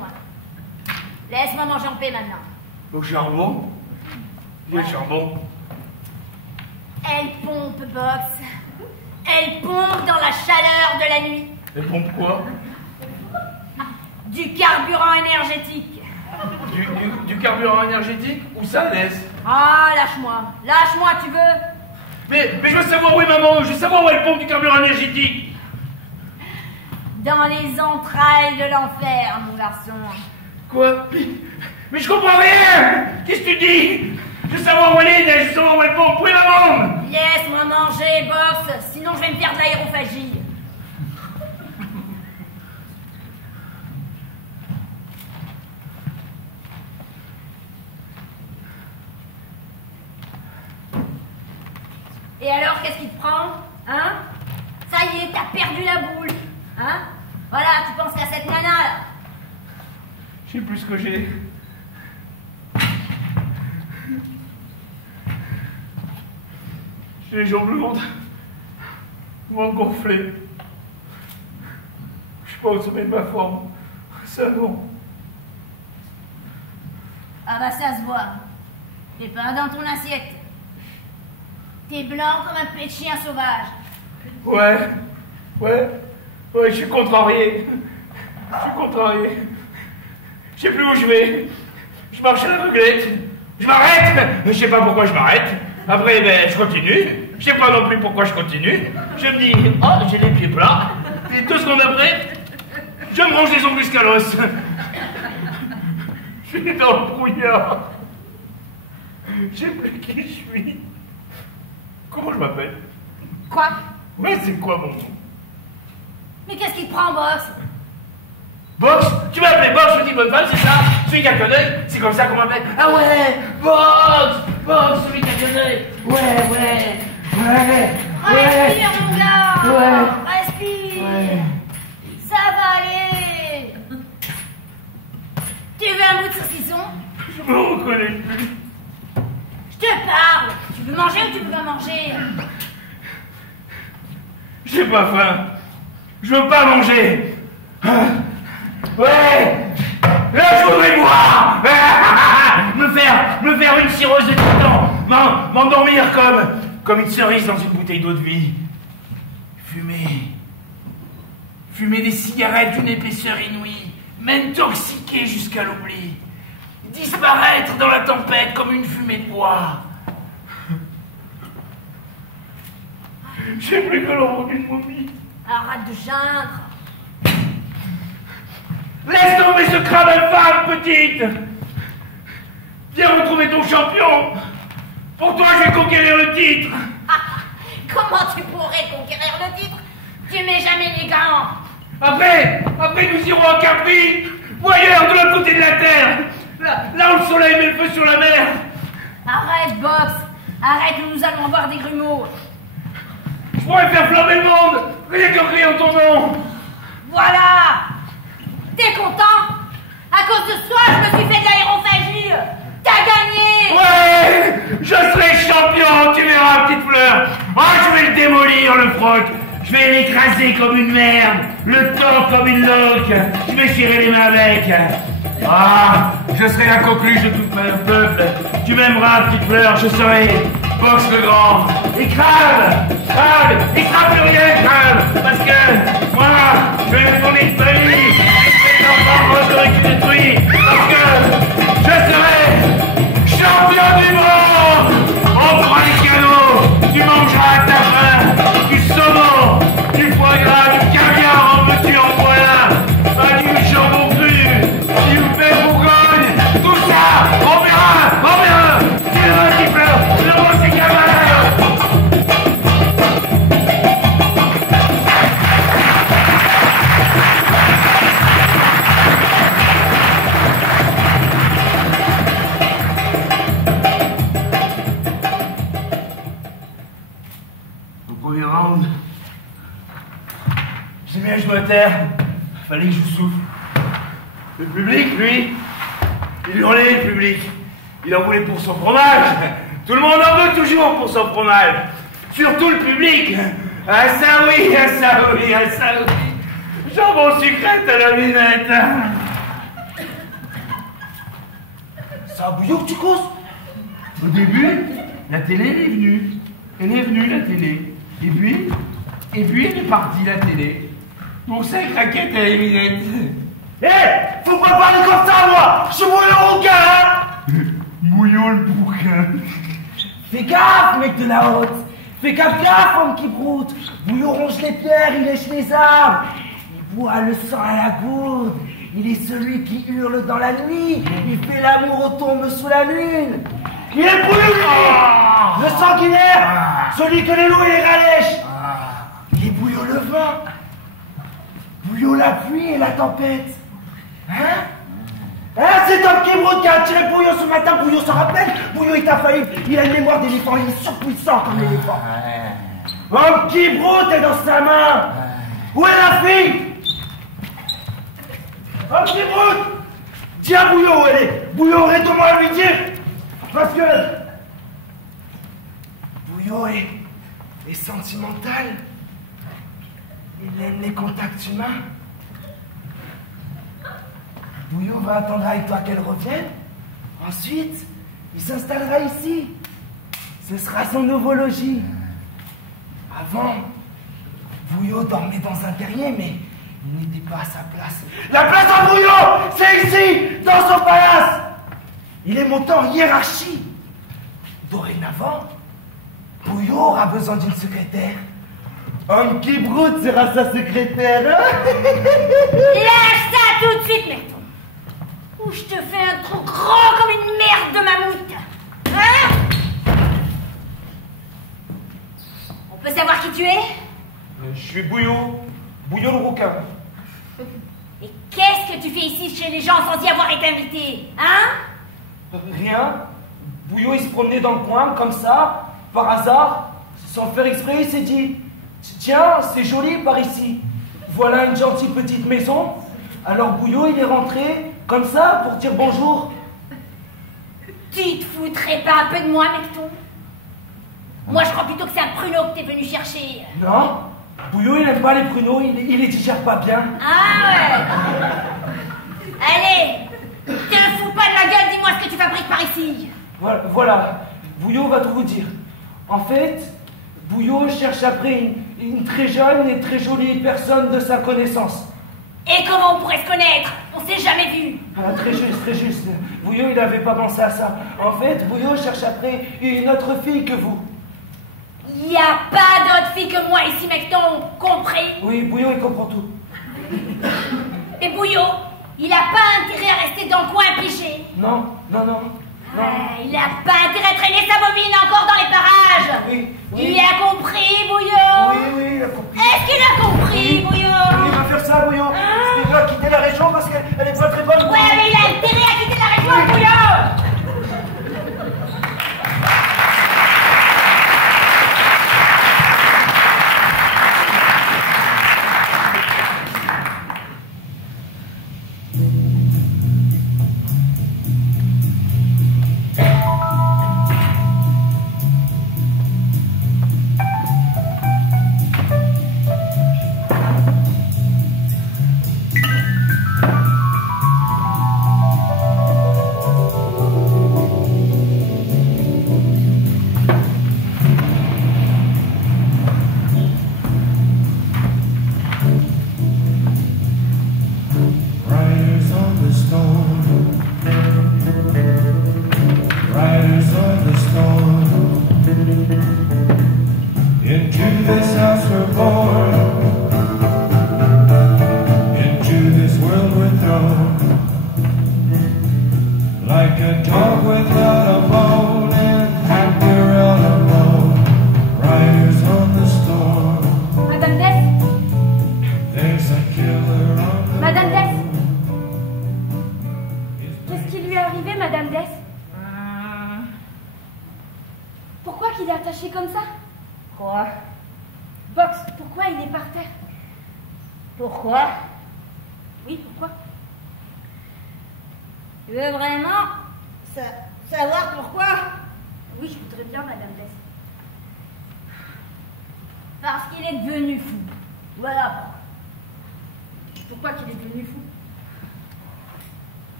Laisse-moi manger en paix maintenant. Au charbon? Il y a le charbon. Elle pompe, Box. Elle pompe dans la chaleur de la nuit. Elle pompe quoi? Du carburant énergétique. Du carburant énergétique? Où ça, laisse? Ah, lâche-moi. Lâche-moi, tu veux? Mais je veux savoir où est maman. Je veux savoir où elle pompe du carburant énergétique. Dans les entrailles de l'enfer, mon garçon. Quoi? Mais je comprends rien. Qu'est-ce que tu dis? Je veux savoir où elle est, je veux savoir où elle pompe. Où est maman? Laisse-moi manger, Box. Sinon, je vais me faire de l'aérophagie. Et alors, qu'est-ce qui te prend? Hein? Ça y est, t'as perdu la boule. Hein? Voilà, tu penses qu'à cette nana, là. Je sais plus ce que j'ai. J'ai les jambes lourdes. Gonflées. Je suis pas au sommet de ma forme. Ça, non. Ah bah, ça se voit. T'es pas dans ton assiette. T'es blanc comme un pet de chien sauvage. Ouais, je suis contrarié. Je sais plus où je vais. Je marche à l'aveuglette. Je m'arrête. Je sais pas pourquoi je m'arrête. Après, je continue. Je sais pas non plus pourquoi je continue. Je me dis, oh, j'ai les pieds plats. Et 2 secondes après, je me range les ongles jusqu'à l'os. Je suis dans le brouillard. Je sais plus qui je suis. Comment je m'appelle? Quoi? Ouais, c'est quoi mon nom? Mais qu'est-ce qui te prend, Box? Box? Tu m'as appelé Box, petit bonne femme, c'est ça? Celui qui a qu'un œil? C'est comme ça qu'on m'appelle? Ah ouais! Box, celui qui a qu'un œil! Ouais! Respire, mon gars! Ouais. Respire! Ouais. Ça va aller! Tu veux un bout de saucisson? Je me reconnais plus. Je te parle! Tu veux manger ou tu veux pas manger? J'ai pas faim. Je veux pas manger. Ouais. Là, je voudrais boire. Me faire une cireuse de titan. M'endormir comme une cerise dans une bouteille d'eau de vie. Fumer des cigarettes d'une épaisseur inouïe. M'intoxiquer jusqu'à l'oubli. Disparaître dans la tempête comme une fumée de bois. J'ai plus que l'ombre d'une momie. Arrête de geindre. Laisse tomber ce crâne infâme, petite. Viens retrouver ton champion. Pour toi, je vais conquérir le titre. Comment tu pourrais conquérir le titre? Tu mets jamais les gants. Après, nous irons à Capri, ou ailleurs, de l'autre côté de la terre. Là où le soleil met le feu sur la mer. Arrête, Box. Arrête ou nous allons avoir des grumeaux. Je pourrais faire flamber le monde, rien qu'en criant ton nom. Voilà. T'es content? À cause de soi, je me suis fait de l'aérophagie. T'as gagné. Ouais, je serai champion, tu verras, petite fleur. Ah, je vais le démolir, le froc. Je vais l'écraser comme une merde, le tordre comme une loque. Je vais tirer les mains avec. Ah, je serai la coqueluche de tout le peuple. Tu m'aimeras, petite fleur, je serai Box le grand. Et crame, et crame plus rien, crame. Parce que moi, je vais être ton esprit. Les enfants qui te détruit. Parce que je serai champion du monde. On prend les canaux, tu mangeras à ta faim, du saumon, du foie gras, du caviar en petit en voilà, du jambon cru, du pain Bourgogne, tout ça, on verra, tu verras qui pleure, le monde c'est gamin. Premier round, j'ai mis un genou à terre, fallait que je souffle. Le public, lui, il hurlait, le public. Il en voulait pour son fromage. Tout le monde en veut toujours pour son fromage. Surtout le public. Ah ça oui, ah ça oui, ah ça oui. Jambon sucrète à la vinette. C'est un bouillon que tu causes? Au début, la télé elle est venue. Elle est venue, la télé. Et puis elle est partie, la télé. Pour 5 raquettes à la vinette. Faut pas parler comme ça, moi! Je suis Bouillon le rouquin, hein! Bouillon le bouquin. Fais gaffe, mec de la haute! Fais gaffe, homme qui broute! Bouillon ronge les pierres, il lèche les arbres! Il boit le sang à la gourde! Il est celui qui hurle dans la nuit! Il fait l'amour aux tombes sous la lune! Il est Bouillon, lui! Le sanguinaire! Celui que les loups et les ralèches! Il est Bouillon le vent! Bouillon la pluie et la tempête! Hein? C'est Tom qui broute qui a attiré Bouillon ce matin. Bouillon se rappelle. Bouillon est infaillible. Il a une mémoire d'éléphant. Il est surpuissant comme l'éléphant. Homme qui broute est dans sa main. Où est la fille? Homme qui broute. Dis à Bouillon où elle est. Bouillon aurait au moins à lui dire. Parce que Bouillon est sentimental. Il aime les contacts humains. Bouillon va attendre avec toi qu'elle revienne. Ensuite, il s'installera ici. Ce sera son nouveau logis. Avant, Bouillon dormait dans un terrier, mais il n'était pas à sa place. La place à Bouillon, c'est ici, dans son palace. Il est monté en hiérarchie. Dorénavant, Bouillon aura besoin d'une secrétaire. Homme qui broute sera sa secrétaire. Lâche ça tout de suite, Merton. Ou je te fais un trou grand comme une merde de mammouth. Hein? On peut savoir qui tu es? Je suis Bouillon le rouquin. Et qu'est-ce que tu fais ici chez les gens sans y avoir été invité? Hein? Rien. Bouillon il se promenait dans le coin comme ça, par hasard, sans faire exprès, il s'est dit tiens, c'est joli par ici. Voilà une gentille petite maison. Alors Bouillon il est rentré comme ça pour dire bonjour. Tu te foutrais pas un peu de moi, Merton? Moi je crois plutôt que c'est un pruneau que t'es venu chercher. Non, Bouillon il n'aime pas les pruneaux, il les digère pas bien. Ah ouais. Allez, te fous pas de la gueule, dis-moi ce que tu fabriques par ici. Voilà, Bouillon va tout vous dire. En fait, Bouillon cherche après une très jeune et très jolie personne de sa connaissance. Et comment on pourrait se connaître? On s'est jamais vu. Ah, très juste. Bouillon, il n'avait pas pensé à ça. En fait, Bouillon cherche après une autre fille que vous. Y a pas d'autre fille que moi ici, Merton, compris? Oui, Bouillon, il comprend tout. Et Bouillon, il a pas intérêt à rester dans le coin piché. Non. Il n'a pas intérêt à traîner sa bobine encore dans les parages. Oui, oui. Il a compris, Bouillon. Oui, oui, il a compris. Est-ce qu'il a compris, Bouillon? Il va faire ça, Bouillon. Il va quitter la région parce qu'elle est pas très bonne. Ouais, mais il a intérêt à quitter la région, Bouillon.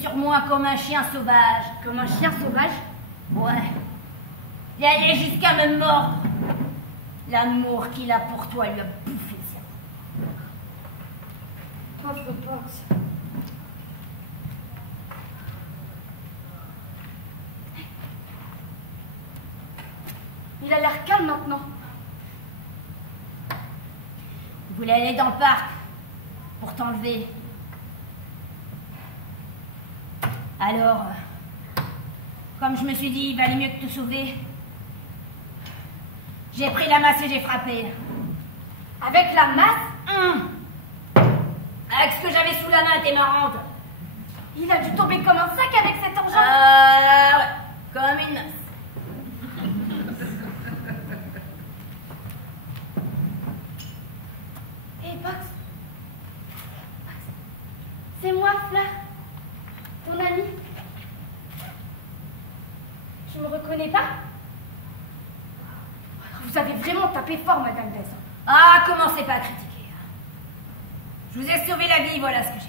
Sur moi comme un chien sauvage. Comme un chien sauvage? Ouais. Il allait jusqu'à me mordre. L'amour qu'il a pour toi lui a bouffé le cerveau. Pauvre Box. Il a l'air calme maintenant. Il voulait aller dans le parc pour t'enlever. Alors, comme je me suis dit, il valait mieux que te sauver, j'ai pris la masse et j'ai frappé. Avec la masse? Avec ce que j'avais sous la main, t'es marrante. Il a dû tomber comme un sac avec cet engin. Ouais, comme une masse. Hé, Box. C'est moi, Fleur. Ton ami? Tu me reconnais pas? Vous avez vraiment tapé fort, Madame Dess. Ah, commencez pas à critiquer. Je vous ai sauvé la vie, voilà ce que j'ai fait.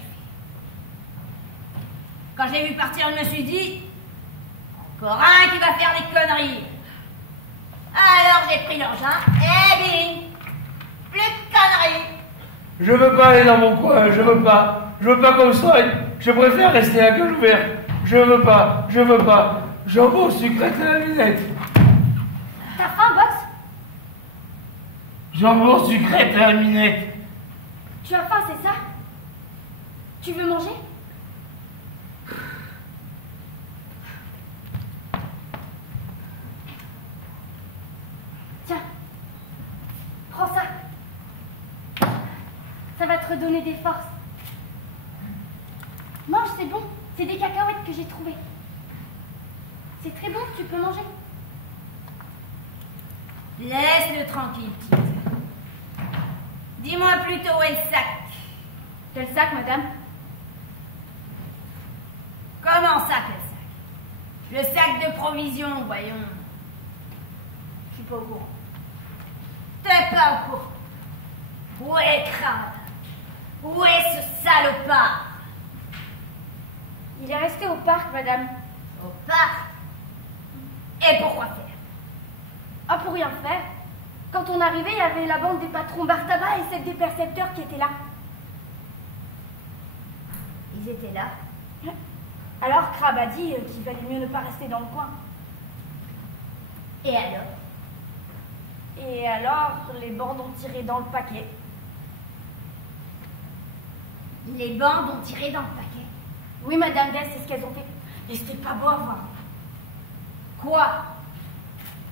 Quand j'ai vu partir, je me suis dit, encore un qui va faire des conneries. Alors j'ai pris l'engin, et bing, plus de conneries. Je veux pas aller dans mon coin, je veux pas. Je veux pas qu'on me soigne. Je préfère rester à gueule ouverte. Je veux pas. Jambon sucré à la lunette. T'as faim, Box? Jambon sucré à la minette. Tu as faim, c'est ça? Tu veux manger? Tiens, prends ça. Ça va te redonner des forces. Mange, c'est bon. C'est des cacahuètes que j'ai trouvées. C'est très bon, tu peux manger. Laisse-le tranquille, petite. Dis-moi plutôt où est le sac. Quel sac, madame? Comment ça, quel sac? Le sac de provisions, voyons. Je suis pas au courant. T'es pas au courant. Où est Crabe? Où est ce salopard? Il est resté au parc, madame. Au parc? Et pourquoi faire? Ah, pour rien faire. Quand on arrivait, il y avait la bande des patrons Bartaba et celle des percepteurs qui étaient là. Ils étaient là? Alors, Crabe a dit qu'il valait mieux ne pas rester dans le coin. Et alors? Et alors, les bandes ont tiré dans le paquet. Les bandes ont tiré dans le paquet. Oui, Madame Dess, c'est ce qu'elles ont fait. Et c'était pas beau à voir. Quoi?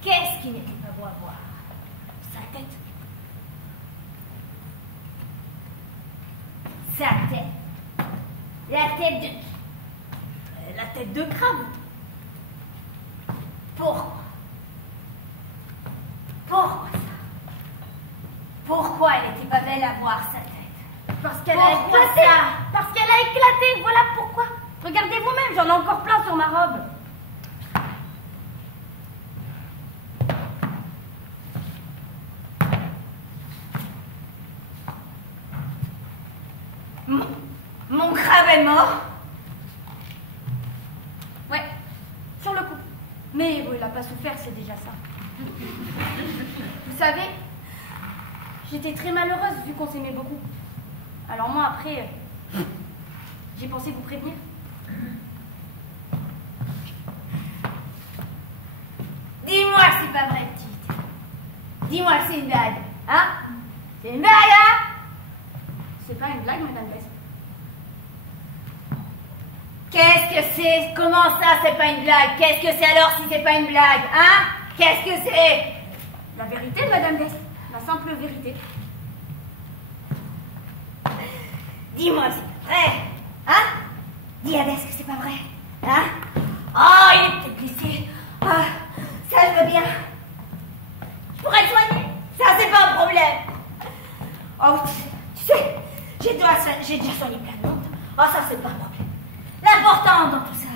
Qu'est-ce qui n'était pas beau à voir? Sa tête. Sa tête. La tête de qui? La tête de crabe. Pourquoi? Pourquoi ça? Pourquoi elle n'était pas belle à voir sa tête? Parce qu'elle a éclaté. Parce qu'elle a éclaté, voilà pourquoi. Regardez vous-même, j'en ai encore plein sur ma robe. Mon crabe est mort? Ouais, sur le coup. Mais bon, il n'a pas souffert, c'est déjà ça. Vous savez, j'étais très malheureuse vu qu'on s'aimait beaucoup. Alors moi, après, j'ai pensé vous prévenir. Dis-moi que c'est pas vrai, petite. Dis-moi que c'est une blague. Hein? C'est une blague, hein? C'est pas une blague, Madame Bess. Qu'est-ce que c'est? Comment ça, c'est pas une blague? Qu'est-ce que c'est alors si c'est pas une blague? Hein? Qu'est-ce que c'est? La vérité, Madame Bess. La simple vérité. Dis-moi que c'est pas vrai. Hein? Dis à Bess que c'est pas vrai. Hein? Oh, il est peut-être blessé. Ah, ça je veux bien. Je pourrais le soigner. Ça, c'est pas un problème. Oh, tu sais, j'ai déjà soigné plein de monde. Oh, ça, c'est pas un problème. L'important dans tout ça,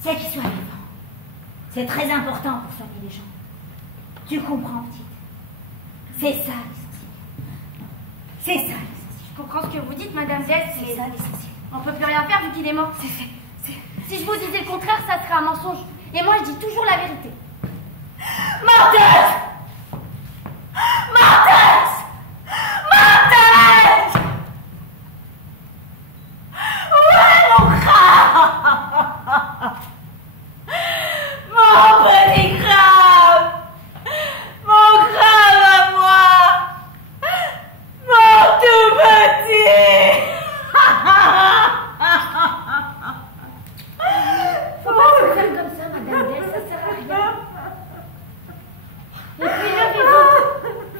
c'est qu'il soit vivant. C'est très important pour soigner les gens. Tu comprends, petite? C'est ça l'essentiel. C'est ça l'essentiel. Je comprends ce que vous dites, Madame Bess. C'est ça l'essentiel. On peut plus rien faire vu qu'il est mort. Si je vous disais le contraire, ça serait un mensonge. Et moi, je dis toujours la vérité. Menteuse! Menteuse! Menteuse! Où est mon crabe? Mon petit crabe! Mon crabe à moi! Mon tout petit! Faut pas se faire comme ça, Madame Bess, ça sert à rien. Et puis levez-vous.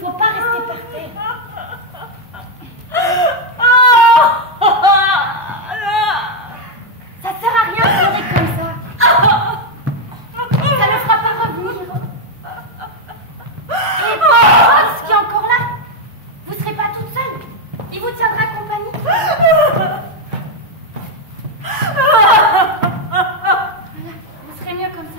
Faut pas rester par terre. Ça sert à rien de pleurer comme ça. Ça ne fera pas revenir. Et puis, ce qui est encore là, vous serez pas toute seule. Il vous tiendra compagnie. Voilà, vous serez mieux comme ça.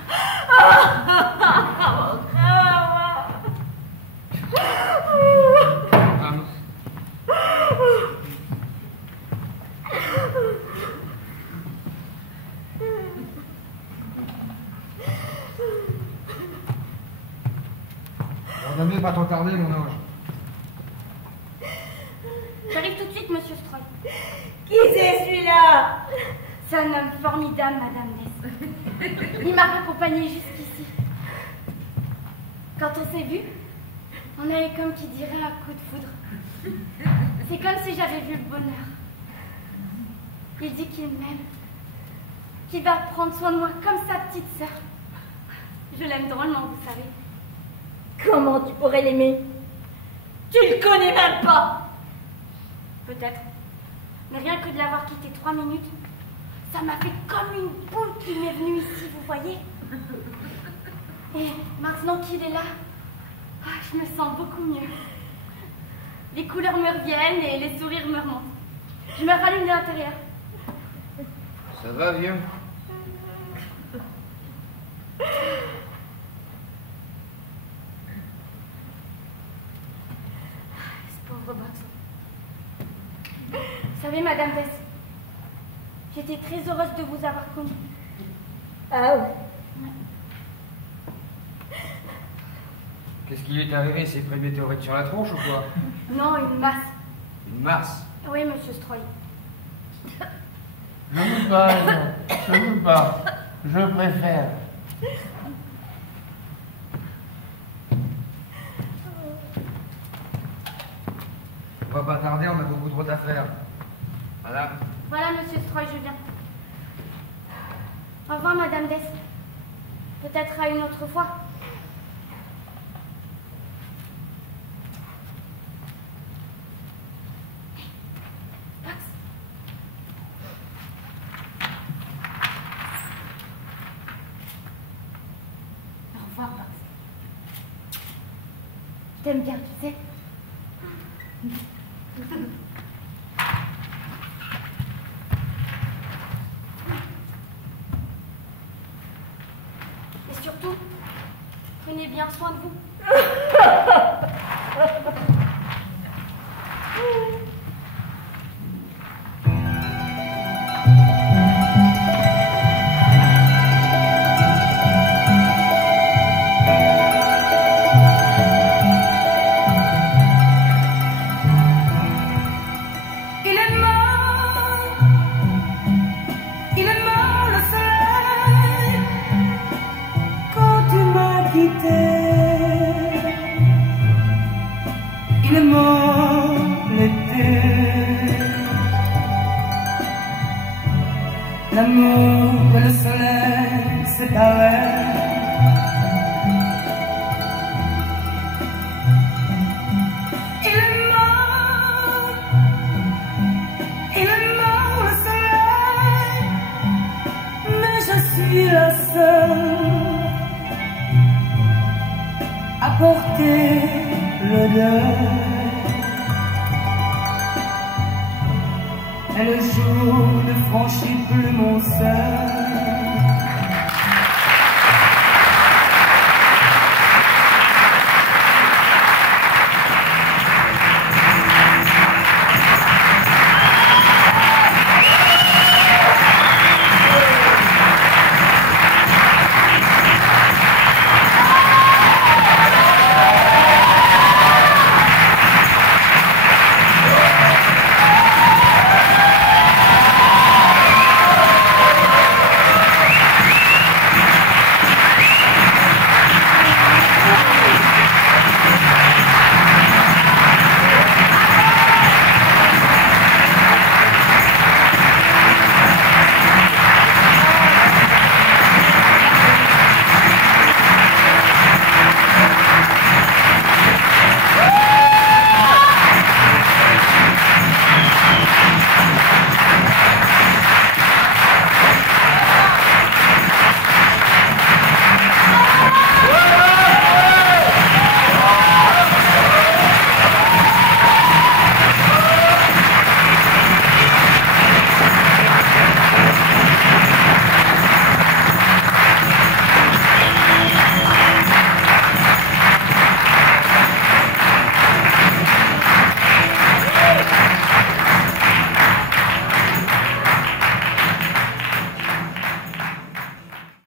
On va mieux pas trop tarder, mon ange. J'arrive tout de suite, Monsieur Stroy. Qui c'est celui-là? C'est un homme formidable, Madame Bess. Il m'a raccompagné jusqu'ici. Quand on s'est vu, on avait comme qui dirait un coup de foudre. C'est comme si j'avais vu le bonheur. Il dit qu'il m'aime, qu'il va prendre soin de moi comme sa petite sœur. Je l'aime drôlement, vous savez. Comment tu pourrais l'aimer? Tu le connais même pas! Peut-être. Mais rien que de l'avoir quitté 3 minutes, ça m'a fait comme une boule qui m'est venue ici, vous voyez? Et maintenant qu'il est là, je me sens beaucoup mieux. Les couleurs me reviennent et les sourires me remontent. Je me rallume de l'intérieur. Ça va, vieux? Ce pauvre Box. Vous savez, Madame Bess, j'étais très heureuse de vous avoir connue. Ah ouais? Qu'est-ce qui lui est arrivé? C'est pris des météorites sur la tronche ou quoi? Non, une masse. Une masse? Oui, Monsieur Stroy. Je veux pas, non. Je veux pas. Je préfère. On va pas tarder, on a beaucoup trop d'affaires. Madame? Voilà, monsieur Stroy, je viens. Au revoir, madame Dess. Peut-être à une autre fois. Max. Au revoir, Max. Je t'aime bien, tu sais. Et surtout, prenez bien soin de vous. Il est mort l'été. L'amour et le soleil séparés. Il est mort le soleil, mais je suis la seule à porter le deuil. Et le jour ne franchit plus mon seuil.